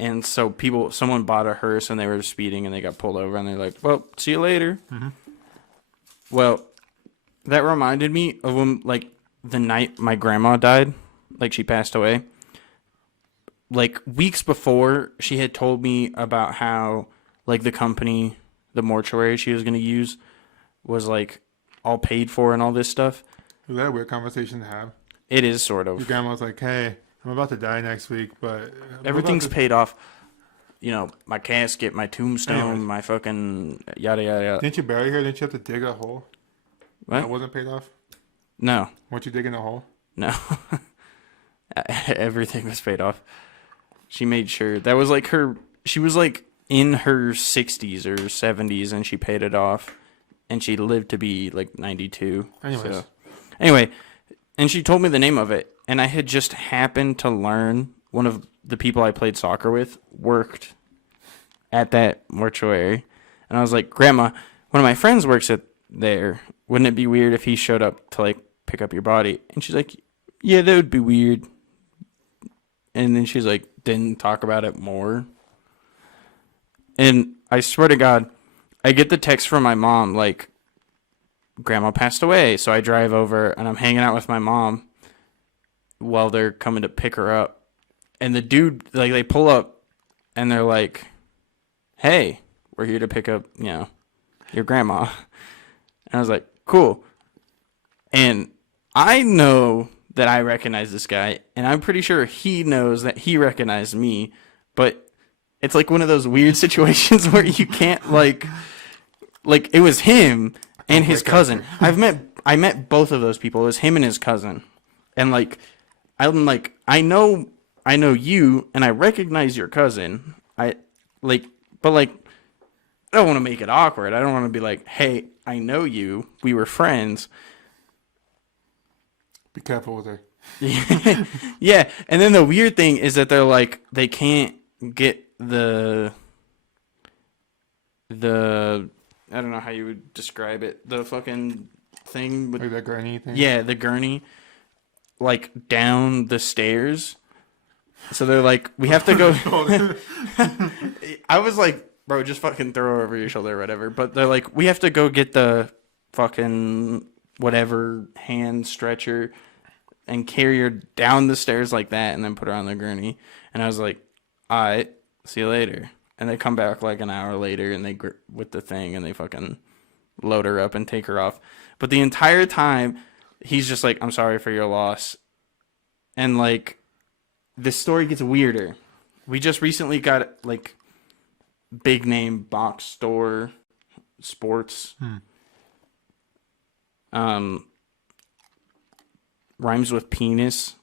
and so someone bought a hearse and they were speeding and they got pulled over and they're like, "Well, see you later." Well, that reminded me of when like the night my grandma died, like she passed away. Like weeks before, she had told me about how like the company, the mortuary she was going to use was like all paid for and all this stuff. Is that a weird conversation to have? It is sort Your of. grandma's like, hey, I'm about to die next week, but Everything's paid off. You know, my casket, my tombstone, Anyways. my fucking yada yada yada. Didn't you bury her? Didn't you have to dig a hole? What? That wasn't paid off? No, Weren't you digging a hole? no. Everything was paid off. She made sure that was like her. She was like in her 60s or 70s, and she paid it off, and she lived to be like 92. Anyways. Anyway, and she told me the name of it, and I had just happened to learn one of the people I played soccer with worked at that mortuary, and I was like, Grandma, one of my friends works at there. Wouldn't it be weird if he showed up to like pick up your body? And she's like, yeah, that would be weird. And then she's like, didn't talk about it more. And I swear to God, I get the text from my mom, like, Grandma passed away. So I drive over and I'm hanging out with my mom while they're coming to pick her up. And the dude, like, they pull up and they're like, hey, we're here to pick up, you know, your grandma. And I was like, cool. And I know that I recognize this guy, and I'm pretty sure he knows that he recognized me, but it's like one of those weird situations where you can't like it was him and his cousin. I met both of those people. It was him and his cousin. And like I'm like, I know you and I recognize your cousin. I don't want to make it awkward. I don't want to be like, "Hey, I know you. We were friends." Be careful with her. Yeah, and then the weird thing is that they're like they can't get the I don't know how you would describe it, the fucking thing with Like that gurney thing? yeah, the gurney like down the stairs. So they're like, we have to go. I was like, bro, just fucking throw her over your shoulder or whatever. But they're like, we have to go get the fucking whatever hand stretcher and carry her down the stairs like that and then put her on the gurney. And I was like, all right, see you later. And they come back like an hour later and they with the thing and they fucking load her up and take her off. But the entire time, he's just like, I'm sorry for your loss. And like, the story gets weirder. We just recently got like big name box store sports. Rhymes with penis.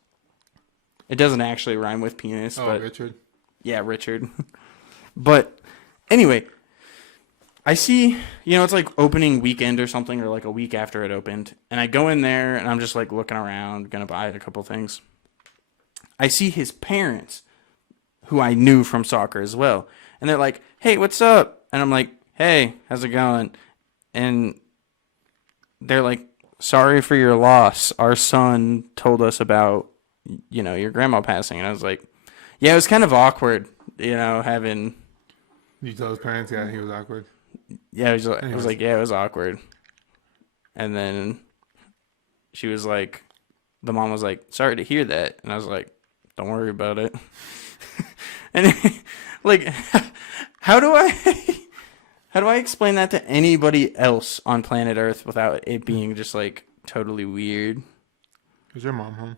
It doesn't actually rhyme with penis, Oh, but Richard. yeah, Richard. But anyway, I see, you know, it's like opening weekend or something, or like a week after it opened, and I go in there and I'm just like looking around, gonna buy a couple things. I see his parents, who I knew from soccer as well, and they're like, "Hey, what's up?" And I'm like, "Hey, how's it going?" And they're like, "Sorry for your loss. Our son told us about, you know, your grandma passing." And I was like, "Yeah, it was kind of awkward, you know, having." You told his parents, yeah, he was awkward. Yeah, it was like, yeah, it was awkward. And then she was like, the mom was like, "Sorry to hear that." And I was like, "Don't worry about it." And like, how do I explain that to anybody else on planet Earth without it being just like totally weird? Is your mom home?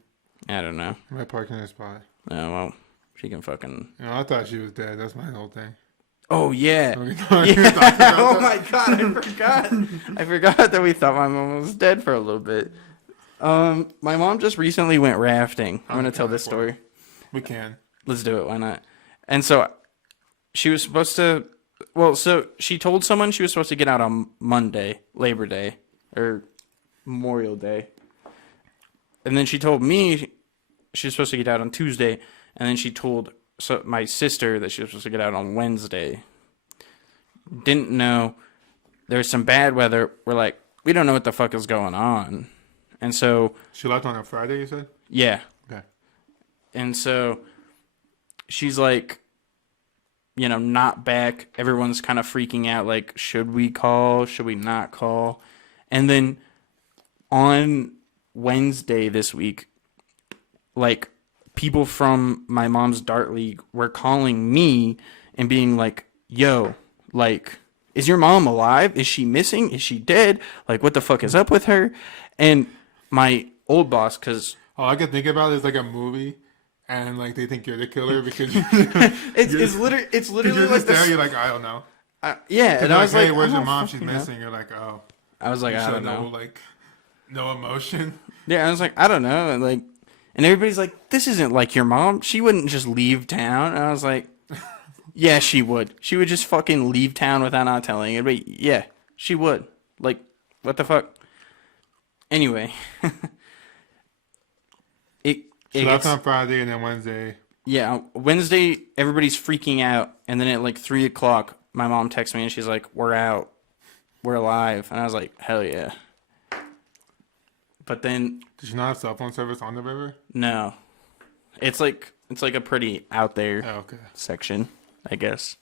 I don't know. Am I parking in a spot? Oh, well, she can fucking. You know, I thought she was dead. That's my whole thing. Oh yeah. Yeah. Oh my god, I forgot. I forgot that we thought my mom was dead for a little bit. My mom just recently went rafting. I'm gonna tell this Okay, story. We can. Let's do it. Why not? And so she was supposed to. Well, so she told someone she was supposed to get out on Monday, Labor Day, or Memorial Day. And then she told me she was supposed to get out on Tuesday. And then she told my sister that she was supposed to get out on Wednesday. Didn't know. There's some bad weather. We're like, we don't know what the fuck is going on. And so. She left on a Friday, you said? Yeah. Okay. And so she's like, you know, not back. Everyone's kind of freaking out. Like, should we call? Should we not call? And then on Wednesday this week, like, people from my mom's dart league were calling me and being like, yo, like, is your mom alive? Is she missing? Is she dead? Like, what the fuck is up with her? And my old boss, because all I can think about is like a movie, and like they think you're the killer because it's literally you're like just there. this. You're like, I don't know. Yeah, and I was hey, like, where's I your don't mom? She's fucking know. missing. You're like, oh. I was like, You I should don't know. Like, no emotion. Yeah, I was like, I don't know. And like, and everybody's like, this isn't like your mom. She wouldn't just leave town. And I was like, yeah, she would. She would just fucking leave town without not telling anybody. Yeah, she would. Like, what the fuck? Anyway, She left on Friday and then Wednesday. Yeah, Wednesday everybody's freaking out, and then at like 3:00, my mom texts me and she's like, "We're out, we're alive," and I was like, "Hell yeah!" But then, Did she not have cell phone service on the river? no, it's like a pretty out there Oh, okay. section, I guess.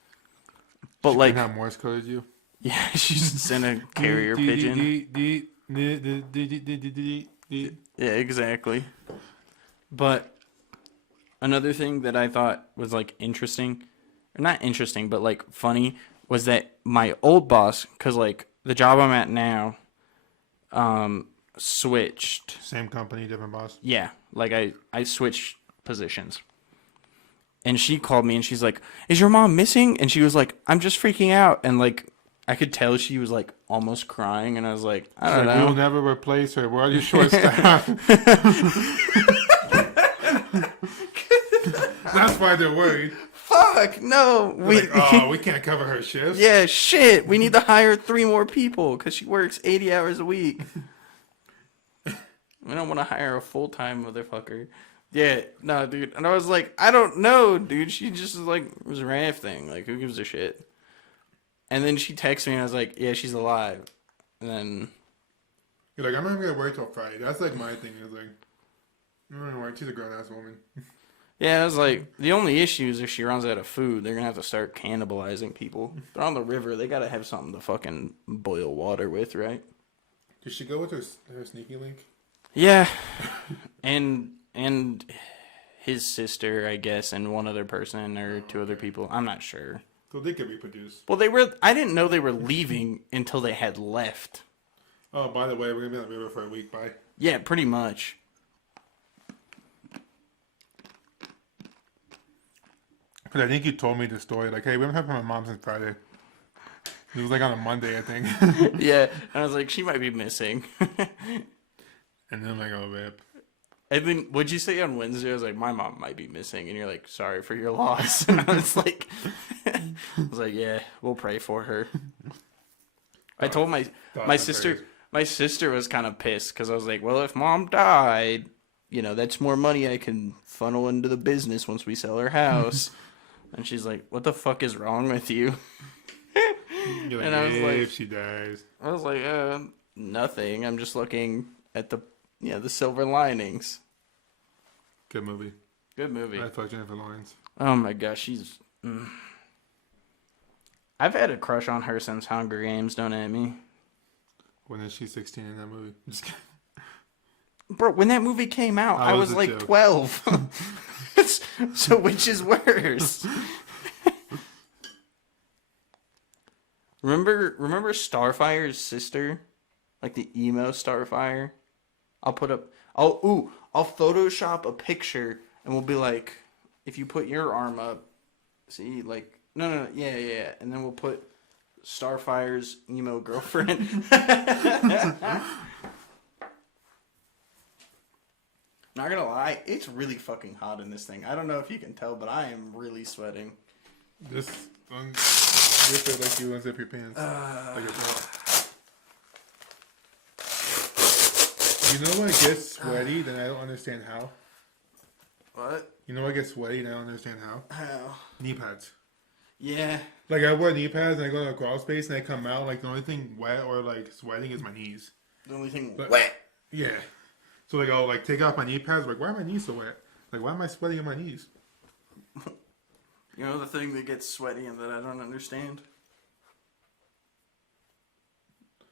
But She like, didn't have Morse code as you. yeah, she's sent a carrier pigeon. Yeah, exactly. But another thing that I thought was like interesting, or not interesting, but like funny, was that my old boss, because like the job I'm at now, switched. Same company, different boss. Yeah, like I switched positions. And she called me and she's like, "Is your mom missing?" And she was like, "I'm just freaking out." And like, I could tell she was like almost crying. And I was like, I don't know. We'll never replace her. We're already short staffed. That's why they're worried. Fuck, no. Like, oh, we can't cover her shifts. Yeah, shit. We need to hire 3 more people because she works 80 hours a week. We don't want to hire a full-time motherfucker. Yeah, no, dude. And I was like, I don't know, dude. She just like was rafting. Like, who gives a shit? And then she texted me and I was like, yeah, she's alive. And then You're like, I'm not gonna wait till Friday. That's like my thing. Is like, I'm not gonna wait. She's a grown ass woman. yeah, I was like, the only issue is if she runs out of food, they're gonna have to start cannibalizing people. They're on the river. They gotta have something to fucking boil water with, right? Did she go with her sneaky link? Yeah, and his sister, I guess, and one other person or 2 other people. I'm not sure. So they could reproduce. Well, I didn't know they were leaving until they had left. Oh, by the way, we're gonna be on the river for a week. Bye. Yeah, pretty much. Because I think you told me the story. Like, hey, we haven't heard from my mom since Friday. It was like on a Monday, I think. Yeah, and I was like, she might be missing. And then I'm like, oh, rip. And then, what'd you say on Wednesday? I was like, my mom might be missing. And you're like, sorry for your loss. And I was like, yeah, we'll pray for her. I told my sister was kind of pissed because I was like, well, if mom died, you know, that's more money I can funnel into the business once we sell her house. And she's like, what the fuck is wrong with you? You're like, And I was like- if she dies. I was like, nothing. I'm just looking at the silver linings. Good movie. Good movie. I fuck Jennifer Lawrence. Oh my gosh, she's. I've had a crush on her since Hunger Games. Don't at me, When is she 16 in that movie? Just kidding. bro. When that movie came out, I was a like joke. 12. So which is worse? Remember Starfire's sister, like the emo Starfire. I'll Photoshop a picture and we'll be like, if you put your arm up, see, like, no, yeah, and then we'll put Starfire's emo girlfriend. Not gonna lie, it's really fucking hot in this thing. I don't know if you can tell, but I am really sweating. This zip it like you unzip your pants. Like a girl. You know what gets sweaty? Then I don't understand how. What? You know what gets sweaty? And I don't understand how. How? Knee pads. Yeah. Like I wear knee pads and I go to a crawl space and I come out like the only thing wet or like sweating is my knees. The only thing But- wet. Yeah. So like I'll like take off my knee pads. Like why are my knees so wet? Like why am I sweating in my knees? You know the thing that gets sweaty and that I don't understand?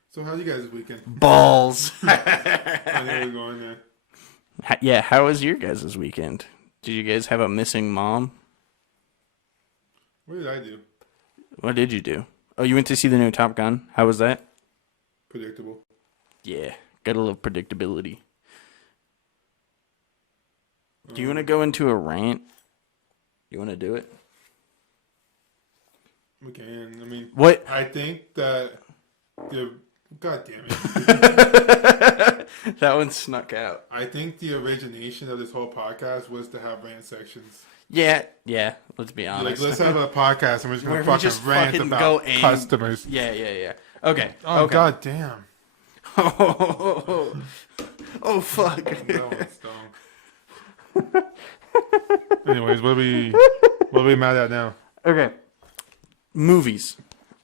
So how's you guys' weekend? Balls. I know we're going there. Yeah, how was your guys' weekend? Did you guys have a missing mom? What did I do? What did you do? Oh, you went to see the new Top Gun? How was that? Predictable. Yeah, gotta love predictability. Do you want to go into a rant? You want to do it? We can. I mean, What? I think that the God damn it. That one snuck out. I think the origination of this whole podcast was to have rant sections. Yeah, let's be Like, honest. let's have a podcast and we're just Where gonna we just rant fucking about go aim. customers. Yeah. Okay. Oh okay. God damn. Oh fuck. That one stung. Anyways, what are we mad at now? Okay. Movies.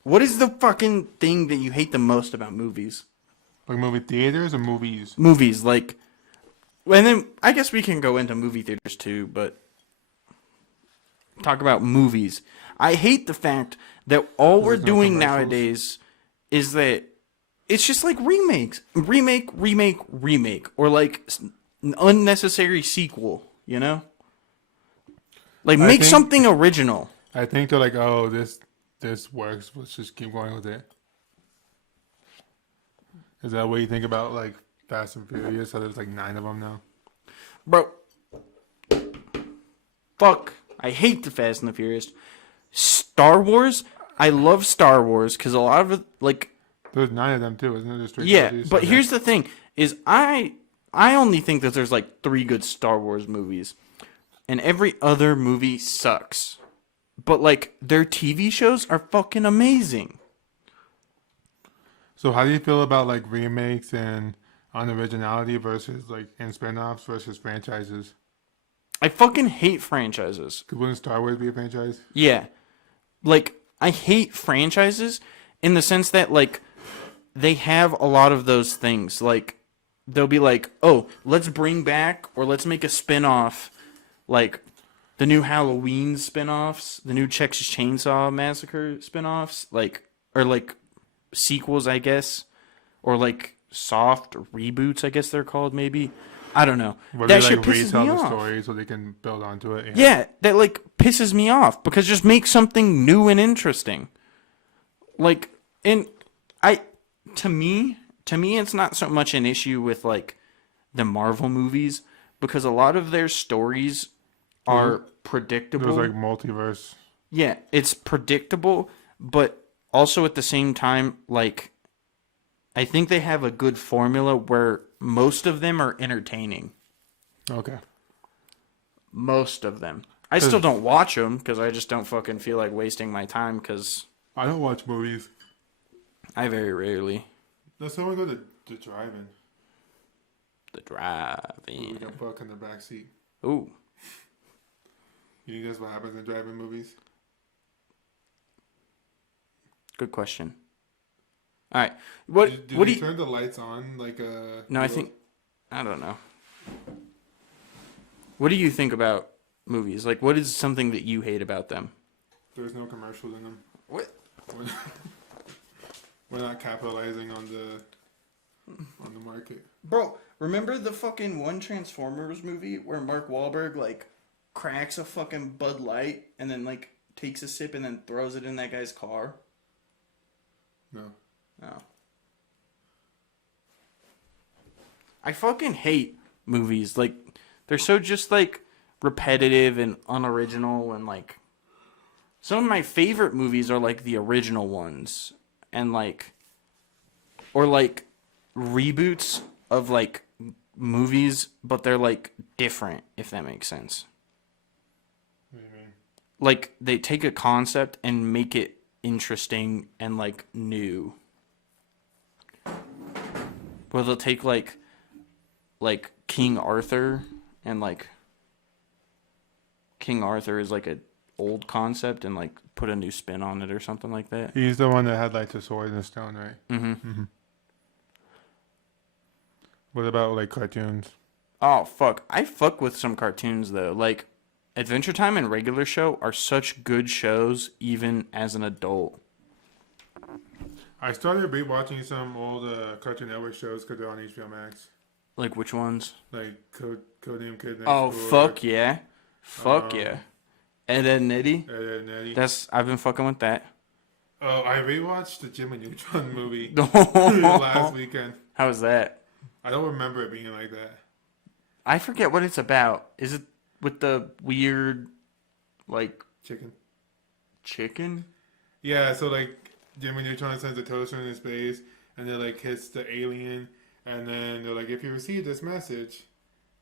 What is the fucking thing that you hate the most about movies? Like movie theaters or movies? Movies, like, and then I guess we can go into movie theaters too, but talk about movies. I hate the fact that all we're no doing commercials? nowadays is that it's just like remake, or like an unnecessary sequel, you know? Like, make think- something original. I think they're like, oh, this works. Let's just keep going with it. Is that what you think about like Fast and Furious? So there's like 9 of them now. Bro, fuck. I hate the Fast and the Furious. Star Wars, I love Star Wars because a lot of it, like, There's 9 of them too, isn't it? There's 3 yeah, trilogies? but Okay. here's the thing: is I only think that there's like 3 good Star Wars movies, and every other movie sucks. But like their TV shows are fucking amazing. So how do you feel about like remakes and unoriginality versus like and spin-offs versus franchises? I fucking hate franchises. Could wouldn't Star Wars be a franchise? Yeah. Like, I hate franchises in the sense that, like, they have a lot of those things. Like, they'll be like, oh, let's bring back or let's make a spin-off, like, the new Halloween spin-offs, the new Texas Chainsaw Massacre spin-offs, like, or, like, sequels, I guess, or, like, soft reboots, I guess they're called, maybe. I don't know. Where That they shit like pisses retell me the off. story so they can build onto it. Yeah, that like pisses me off because just make something new and interesting. Like, and to me, it's not so much an issue with like the Marvel movies because a lot of their stories are predictable. There's like multiverse. Yeah, it's predictable, but also at the same time, like, I think they have a good formula where most of them are entertaining. Okay. Most of them. I still don't watch them because I just don't fucking feel like wasting my time because I don't watch movies. I very rarely. Let's someone go to the drive-in. The We drive-in. can fuck in the back seat. Ooh. You guess what happens in drive-in movies? Good question. All right. What Do what they do you... turn the lights on like a? No, I think... I don't know. What do you think about movies? Like, what is something that you hate about them? There's no commercials in them. What? We're not capitalizing on the market. Bro, remember the fucking one Transformers movie where Mark Wahlberg, like, cracks a fucking Bud Light and then, like, takes a sip and then throws it in that guy's car? No. Oh. I fucking hate movies. Like, they're so just, like, repetitive and unoriginal and, like... Some of my favorite movies are, like, the original ones. And, like... Or, like, reboots of, like, movies, but they're like different, if that makes sense. What do you mean? Like they take a concept and make it interesting and like new. Well, they'll take like King Arthur and like King Arthur is like a old concept and like put a new spin on it or something like that. He's the one that had like the sword and the stone, right? Mm-hmm. What about like cartoons? Oh fuck! I fuck with some cartoons though. Like Adventure Time and Regular Show are such good shows, even as an adult. I started rewatching some old Cartoon Network shows because they're on HBO Max. Like which ones? Like Codename Kid Next Oh Door, fuck yeah, fuck yeah. Ed, Ed and Eddie. Ed, Ed and Eddie. I've been fucking with that. Oh, I rewatched the Jimmy Neutron movie last weekend. How was that? I don't remember it being like that. I forget what it's about. Is it with the weird, like chicken? Yeah, so like Jimmy Neutron sends a toaster into space, and then like hits the alien, and then they're like, if you receive this message,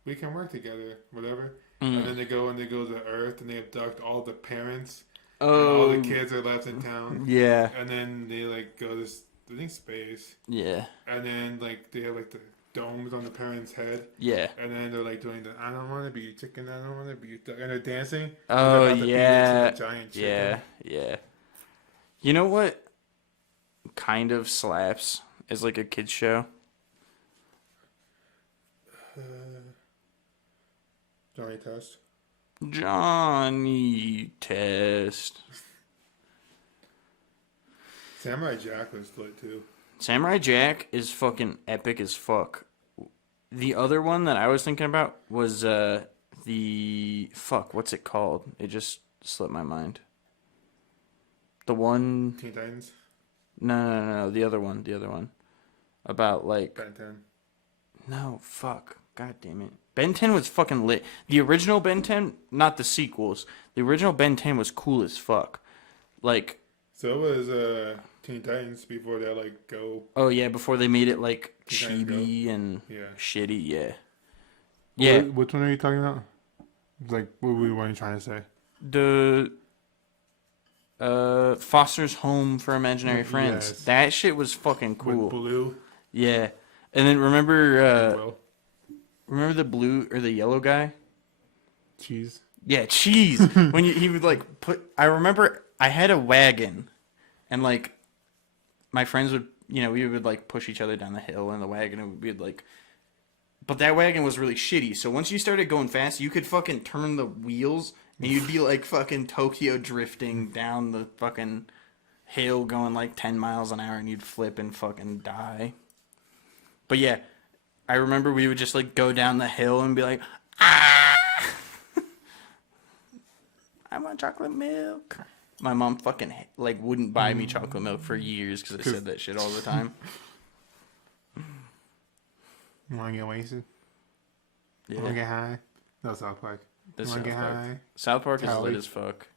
we can work together, whatever. And then they go to Earth, and they abduct all the parents. Oh, And all the kids are left in town. Yeah. And then they like go to I think space. Yeah. And then like they have like the domes on the parents' head. Yeah. And then they're like doing the I don't want to be a chicken, I don't want to be a duck, and they're dancing. Oh And they're about to beat it to yeah. the giant chicken. Yeah. Yeah. You know what? Kind of slaps as like a kids show. Johnny Test. Johnny Test. Samurai Jack was lit too. Samurai Jack is fucking epic as fuck. The other one that I was thinking about was the fuck, what's it called? It just slipped my mind. The one Teen Titans. No, the other one. About like Ben 10. no, fuck. God damn it. Ben 10 was fucking lit. The original Ben 10, not the sequels. The original Ben 10 was cool as fuck. Like So was Teen Titans before they like go. oh yeah, before they made it like Teen Titans chibi and Yeah. shitty, yeah. Yeah, Which one are you talking about? Like what were you trying to say? the Foster's Home for Imaginary Friends. Yes. That shit was fucking cool. With Blue. Yeah. And then remember Will. remember the blue or the yellow guy? Cheese. Yeah, cheese. When he would like I remember I had a wagon and like my friends would, we would like push each other down the hill in the wagon and we'd like but that wagon was really shitty. So once you started going fast, you could fucking turn the wheels and you'd be like fucking Tokyo drifting down the fucking hill going like 10 miles an hour and you'd flip and fucking die. But yeah, I remember we would just like go down the hill and be like, ah! I want chocolate milk. My mom fucking like wouldn't buy me chocolate milk for years because I said that shit all the time. You want to get wasted? Yeah. You want to get high? No, South Park. That's You want to South get Park. high? South Park is Cali. lit as fuck.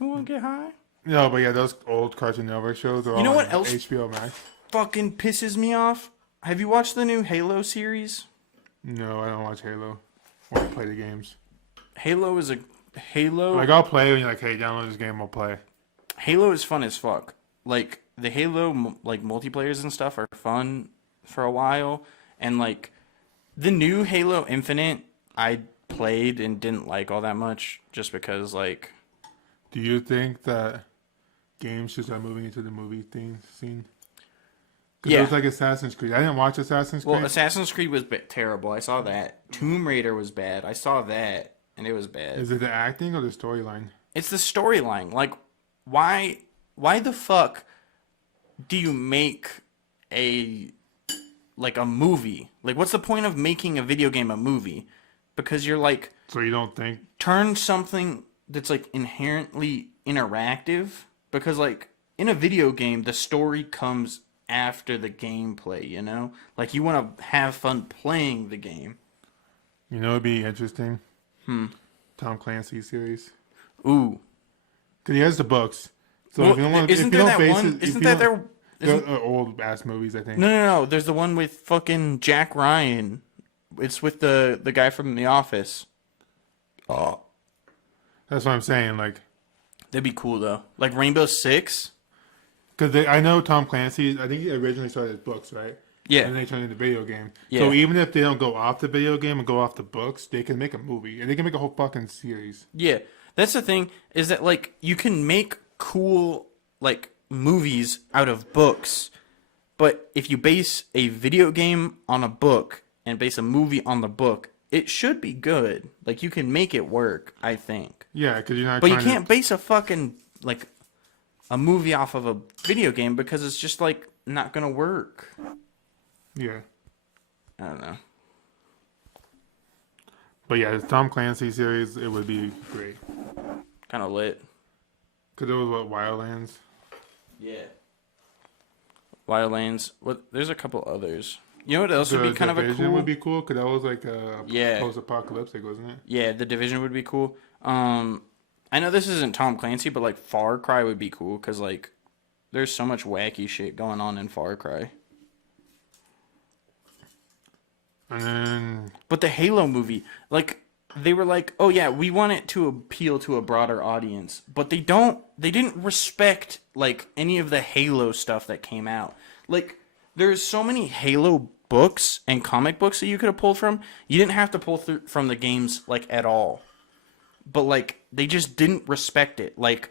You want to get high? No, but yeah, those old Cartoon Network shows are all know on what else? HBO Max. Fucking pisses me off. Have you watched the new Halo series? No, I don't watch Halo. Or play the games. Halo is Like, I'll play when you're like, hey, download this game, I'll play. Halo is fun as fuck. Like the Halo like multiplayers and stuff are fun for a while, and like the new Halo Infinite I played and didn't like all that much just because like Do you think that games should start moving into the movie scene? Because Yeah. it was like Assassin's Creed. I didn't watch Assassin's Creed. well Assassin's Creed was terrible. I saw that. Tomb Raider was bad. I saw that and it was bad. Is it the acting or the storyline? It's the storyline. Like, why the fuck do you make a movie? Like, what's the point of making a video game a movie? Because you're like, So you don't think... turn something that's like inherently interactive. Because like in a video game, the story comes after the gameplay. Like you want to have fun playing the game. You know, it'd be interesting. Tom Clancy series. Ooh. Because he has the books. So Well, if you don't want, isn't if you there don't that base one? it, if Isn't you that don't- Old ass movies, I think. No. There's the one with fucking Jack Ryan. It's with the guy from The Office. Oh, That's what I'm saying. Like, that'd be cool though. Like Rainbow Six. because I know Tom Clancy. I think he originally started as books, right? Yeah. And they turned into video game. Yeah. So even if they don't go off the video game and go off the books, they can make a movie and they can make a whole fucking series. Yeah, that's the thing is that like you can make cool like movies out of books, but if you base a video game on a book and base a movie on the book, it should be good. Like you can make it work, I think. Yeah, because you're not. But you trying can't base a fucking like a movie off of a video game because it's just like not gonna work. Yeah, I don't know. but yeah, the Tom Clancy series, it would be great. Kind of lit. Because it was what, Wildlands. Yeah. Wildlands. What? There's a couple others. You know what else would be kind of a Division cool? would be cool because that was like Yeah. post-apocalyptic, wasn't it? Yeah, The Division would be cool. I know this isn't Tom Clancy, but like Far Cry would be cool because like there's so much wacky shit going on in Far Cry. And then But the Halo movie, like they were like, oh yeah, we want it to appeal to a broader audience, but they didn't respect like any of the Halo stuff that came out. Like there's so many Halo books and comic books that you could have pulled from. You didn't have to pull from the games like at all. But like they just didn't respect it. Like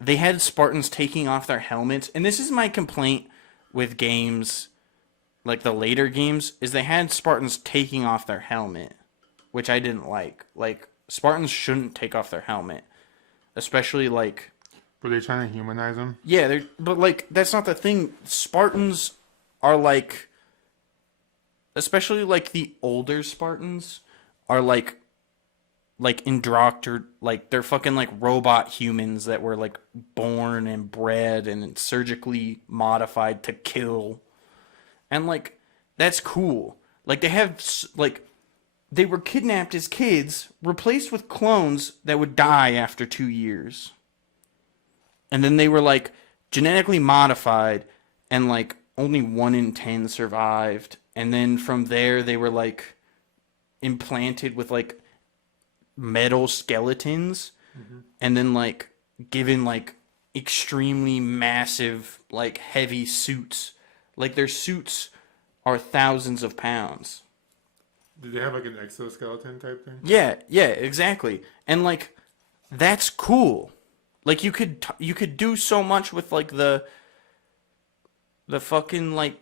they had Spartans taking off their helmets, and this is my complaint with games like the later games is they had Spartans taking off their helmet, which I didn't like. Like Spartans shouldn't take off their helmet, especially like were they trying to humanize them? yeah, but like that's not the thing. Spartans are like, especially like the older Spartans are like indoctrinated, like they're fucking like robot humans that were like born and bred and surgically modified to kill. And like that's cool. Like they have like they were kidnapped as kids, replaced with clones that would die after 2 years. And then they were like genetically modified and like only 1 in 10 survived. And then from there they were like implanted with like metal skeletons and then like given like extremely massive like heavy suits. Like their suits are thousands of pounds. Did they have like an exoskeleton type thing? Yeah, exactly. And like that's cool. Like you could do so much with like the fucking like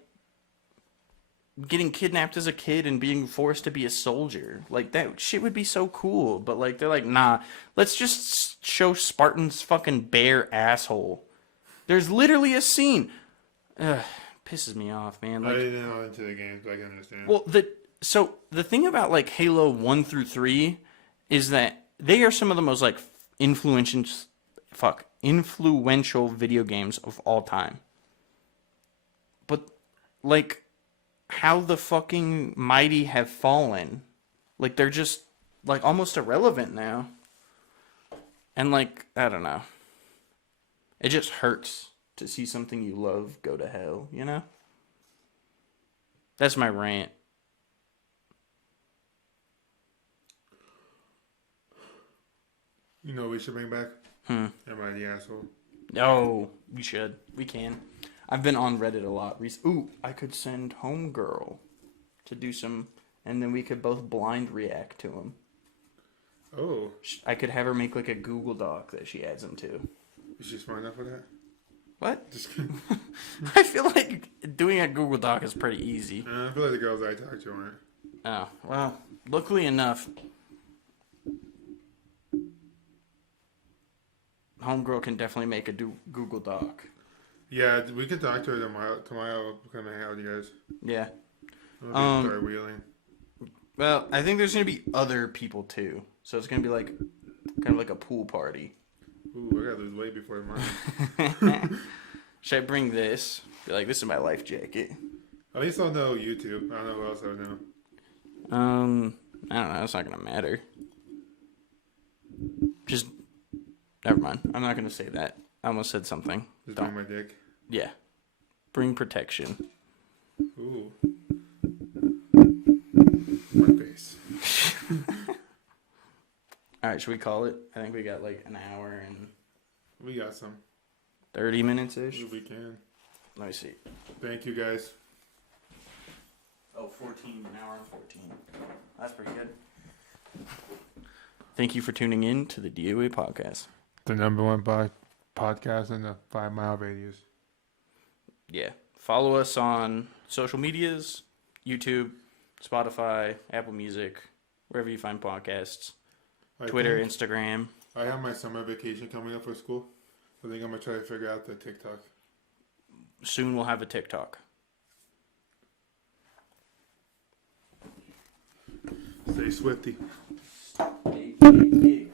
getting kidnapped as a kid and being forced to be a soldier. Like that shit would be so cool. But like they're like, nah, let's just show Spartan's fucking bare asshole. There's literally a scene. Pisses me off, man. I Like, didn't know into the games, but I can understand. well, the thing about like Halo 1 through 3 is that they are some of the most like influential video games of all time. But like how the fucking mighty have fallen. Like they're just like almost irrelevant now. And like, I don't know. It just hurts to see something you love go to hell, you know? That's my rant. You know what we should bring back? Am I the asshole? No, we should. We can. I've been on Reddit a lot. Ooh, I could send Homegirl to do some, and then we could both blind react to him. Oh, I could have her make like a Google Doc that she adds him to. is she smart enough for that? What? Just kidding. I feel like doing a Google Doc is pretty easy. I feel like the girls I talk to aren't. Oh, well, luckily enough, Homegirl can definitely make a Google Doc. Yeah, we could talk to her tomorrow. Tomorrow, we'll come hang out with you guys. Yeah. We'll start wheeling. Well, I think there's going to be other people too. So it's going to be like, kind of like a pool party. Ooh, I gotta lose weight before mine. Should I bring this? Be like, this is my life jacket. At least I'll know YouTube. I don't know who else I would know. I don't know. It's not gonna matter. Just never mind. I'm not gonna say that. I almost said something. Just Don't. bring my dick. Yeah. bring protection. Ooh. My face. All right, should we call it? I think we got like an hour and We got some. 30 minutes ish. If we can. Let me see. Thank you guys. Oh, 14, an hour and 14. That's pretty good. Thank you for tuning in to the DOA podcast. The number one podcast in the 5 mile radius. Yeah. Follow us on social medias, YouTube, Spotify, Apple Music, wherever you find podcasts, Twitter, Instagram. I have my summer vacation coming up for school. I think I'm going to try to figure out the TikTok. Soon we'll have a TikTok. Stay swifty. Hey, hey, hey.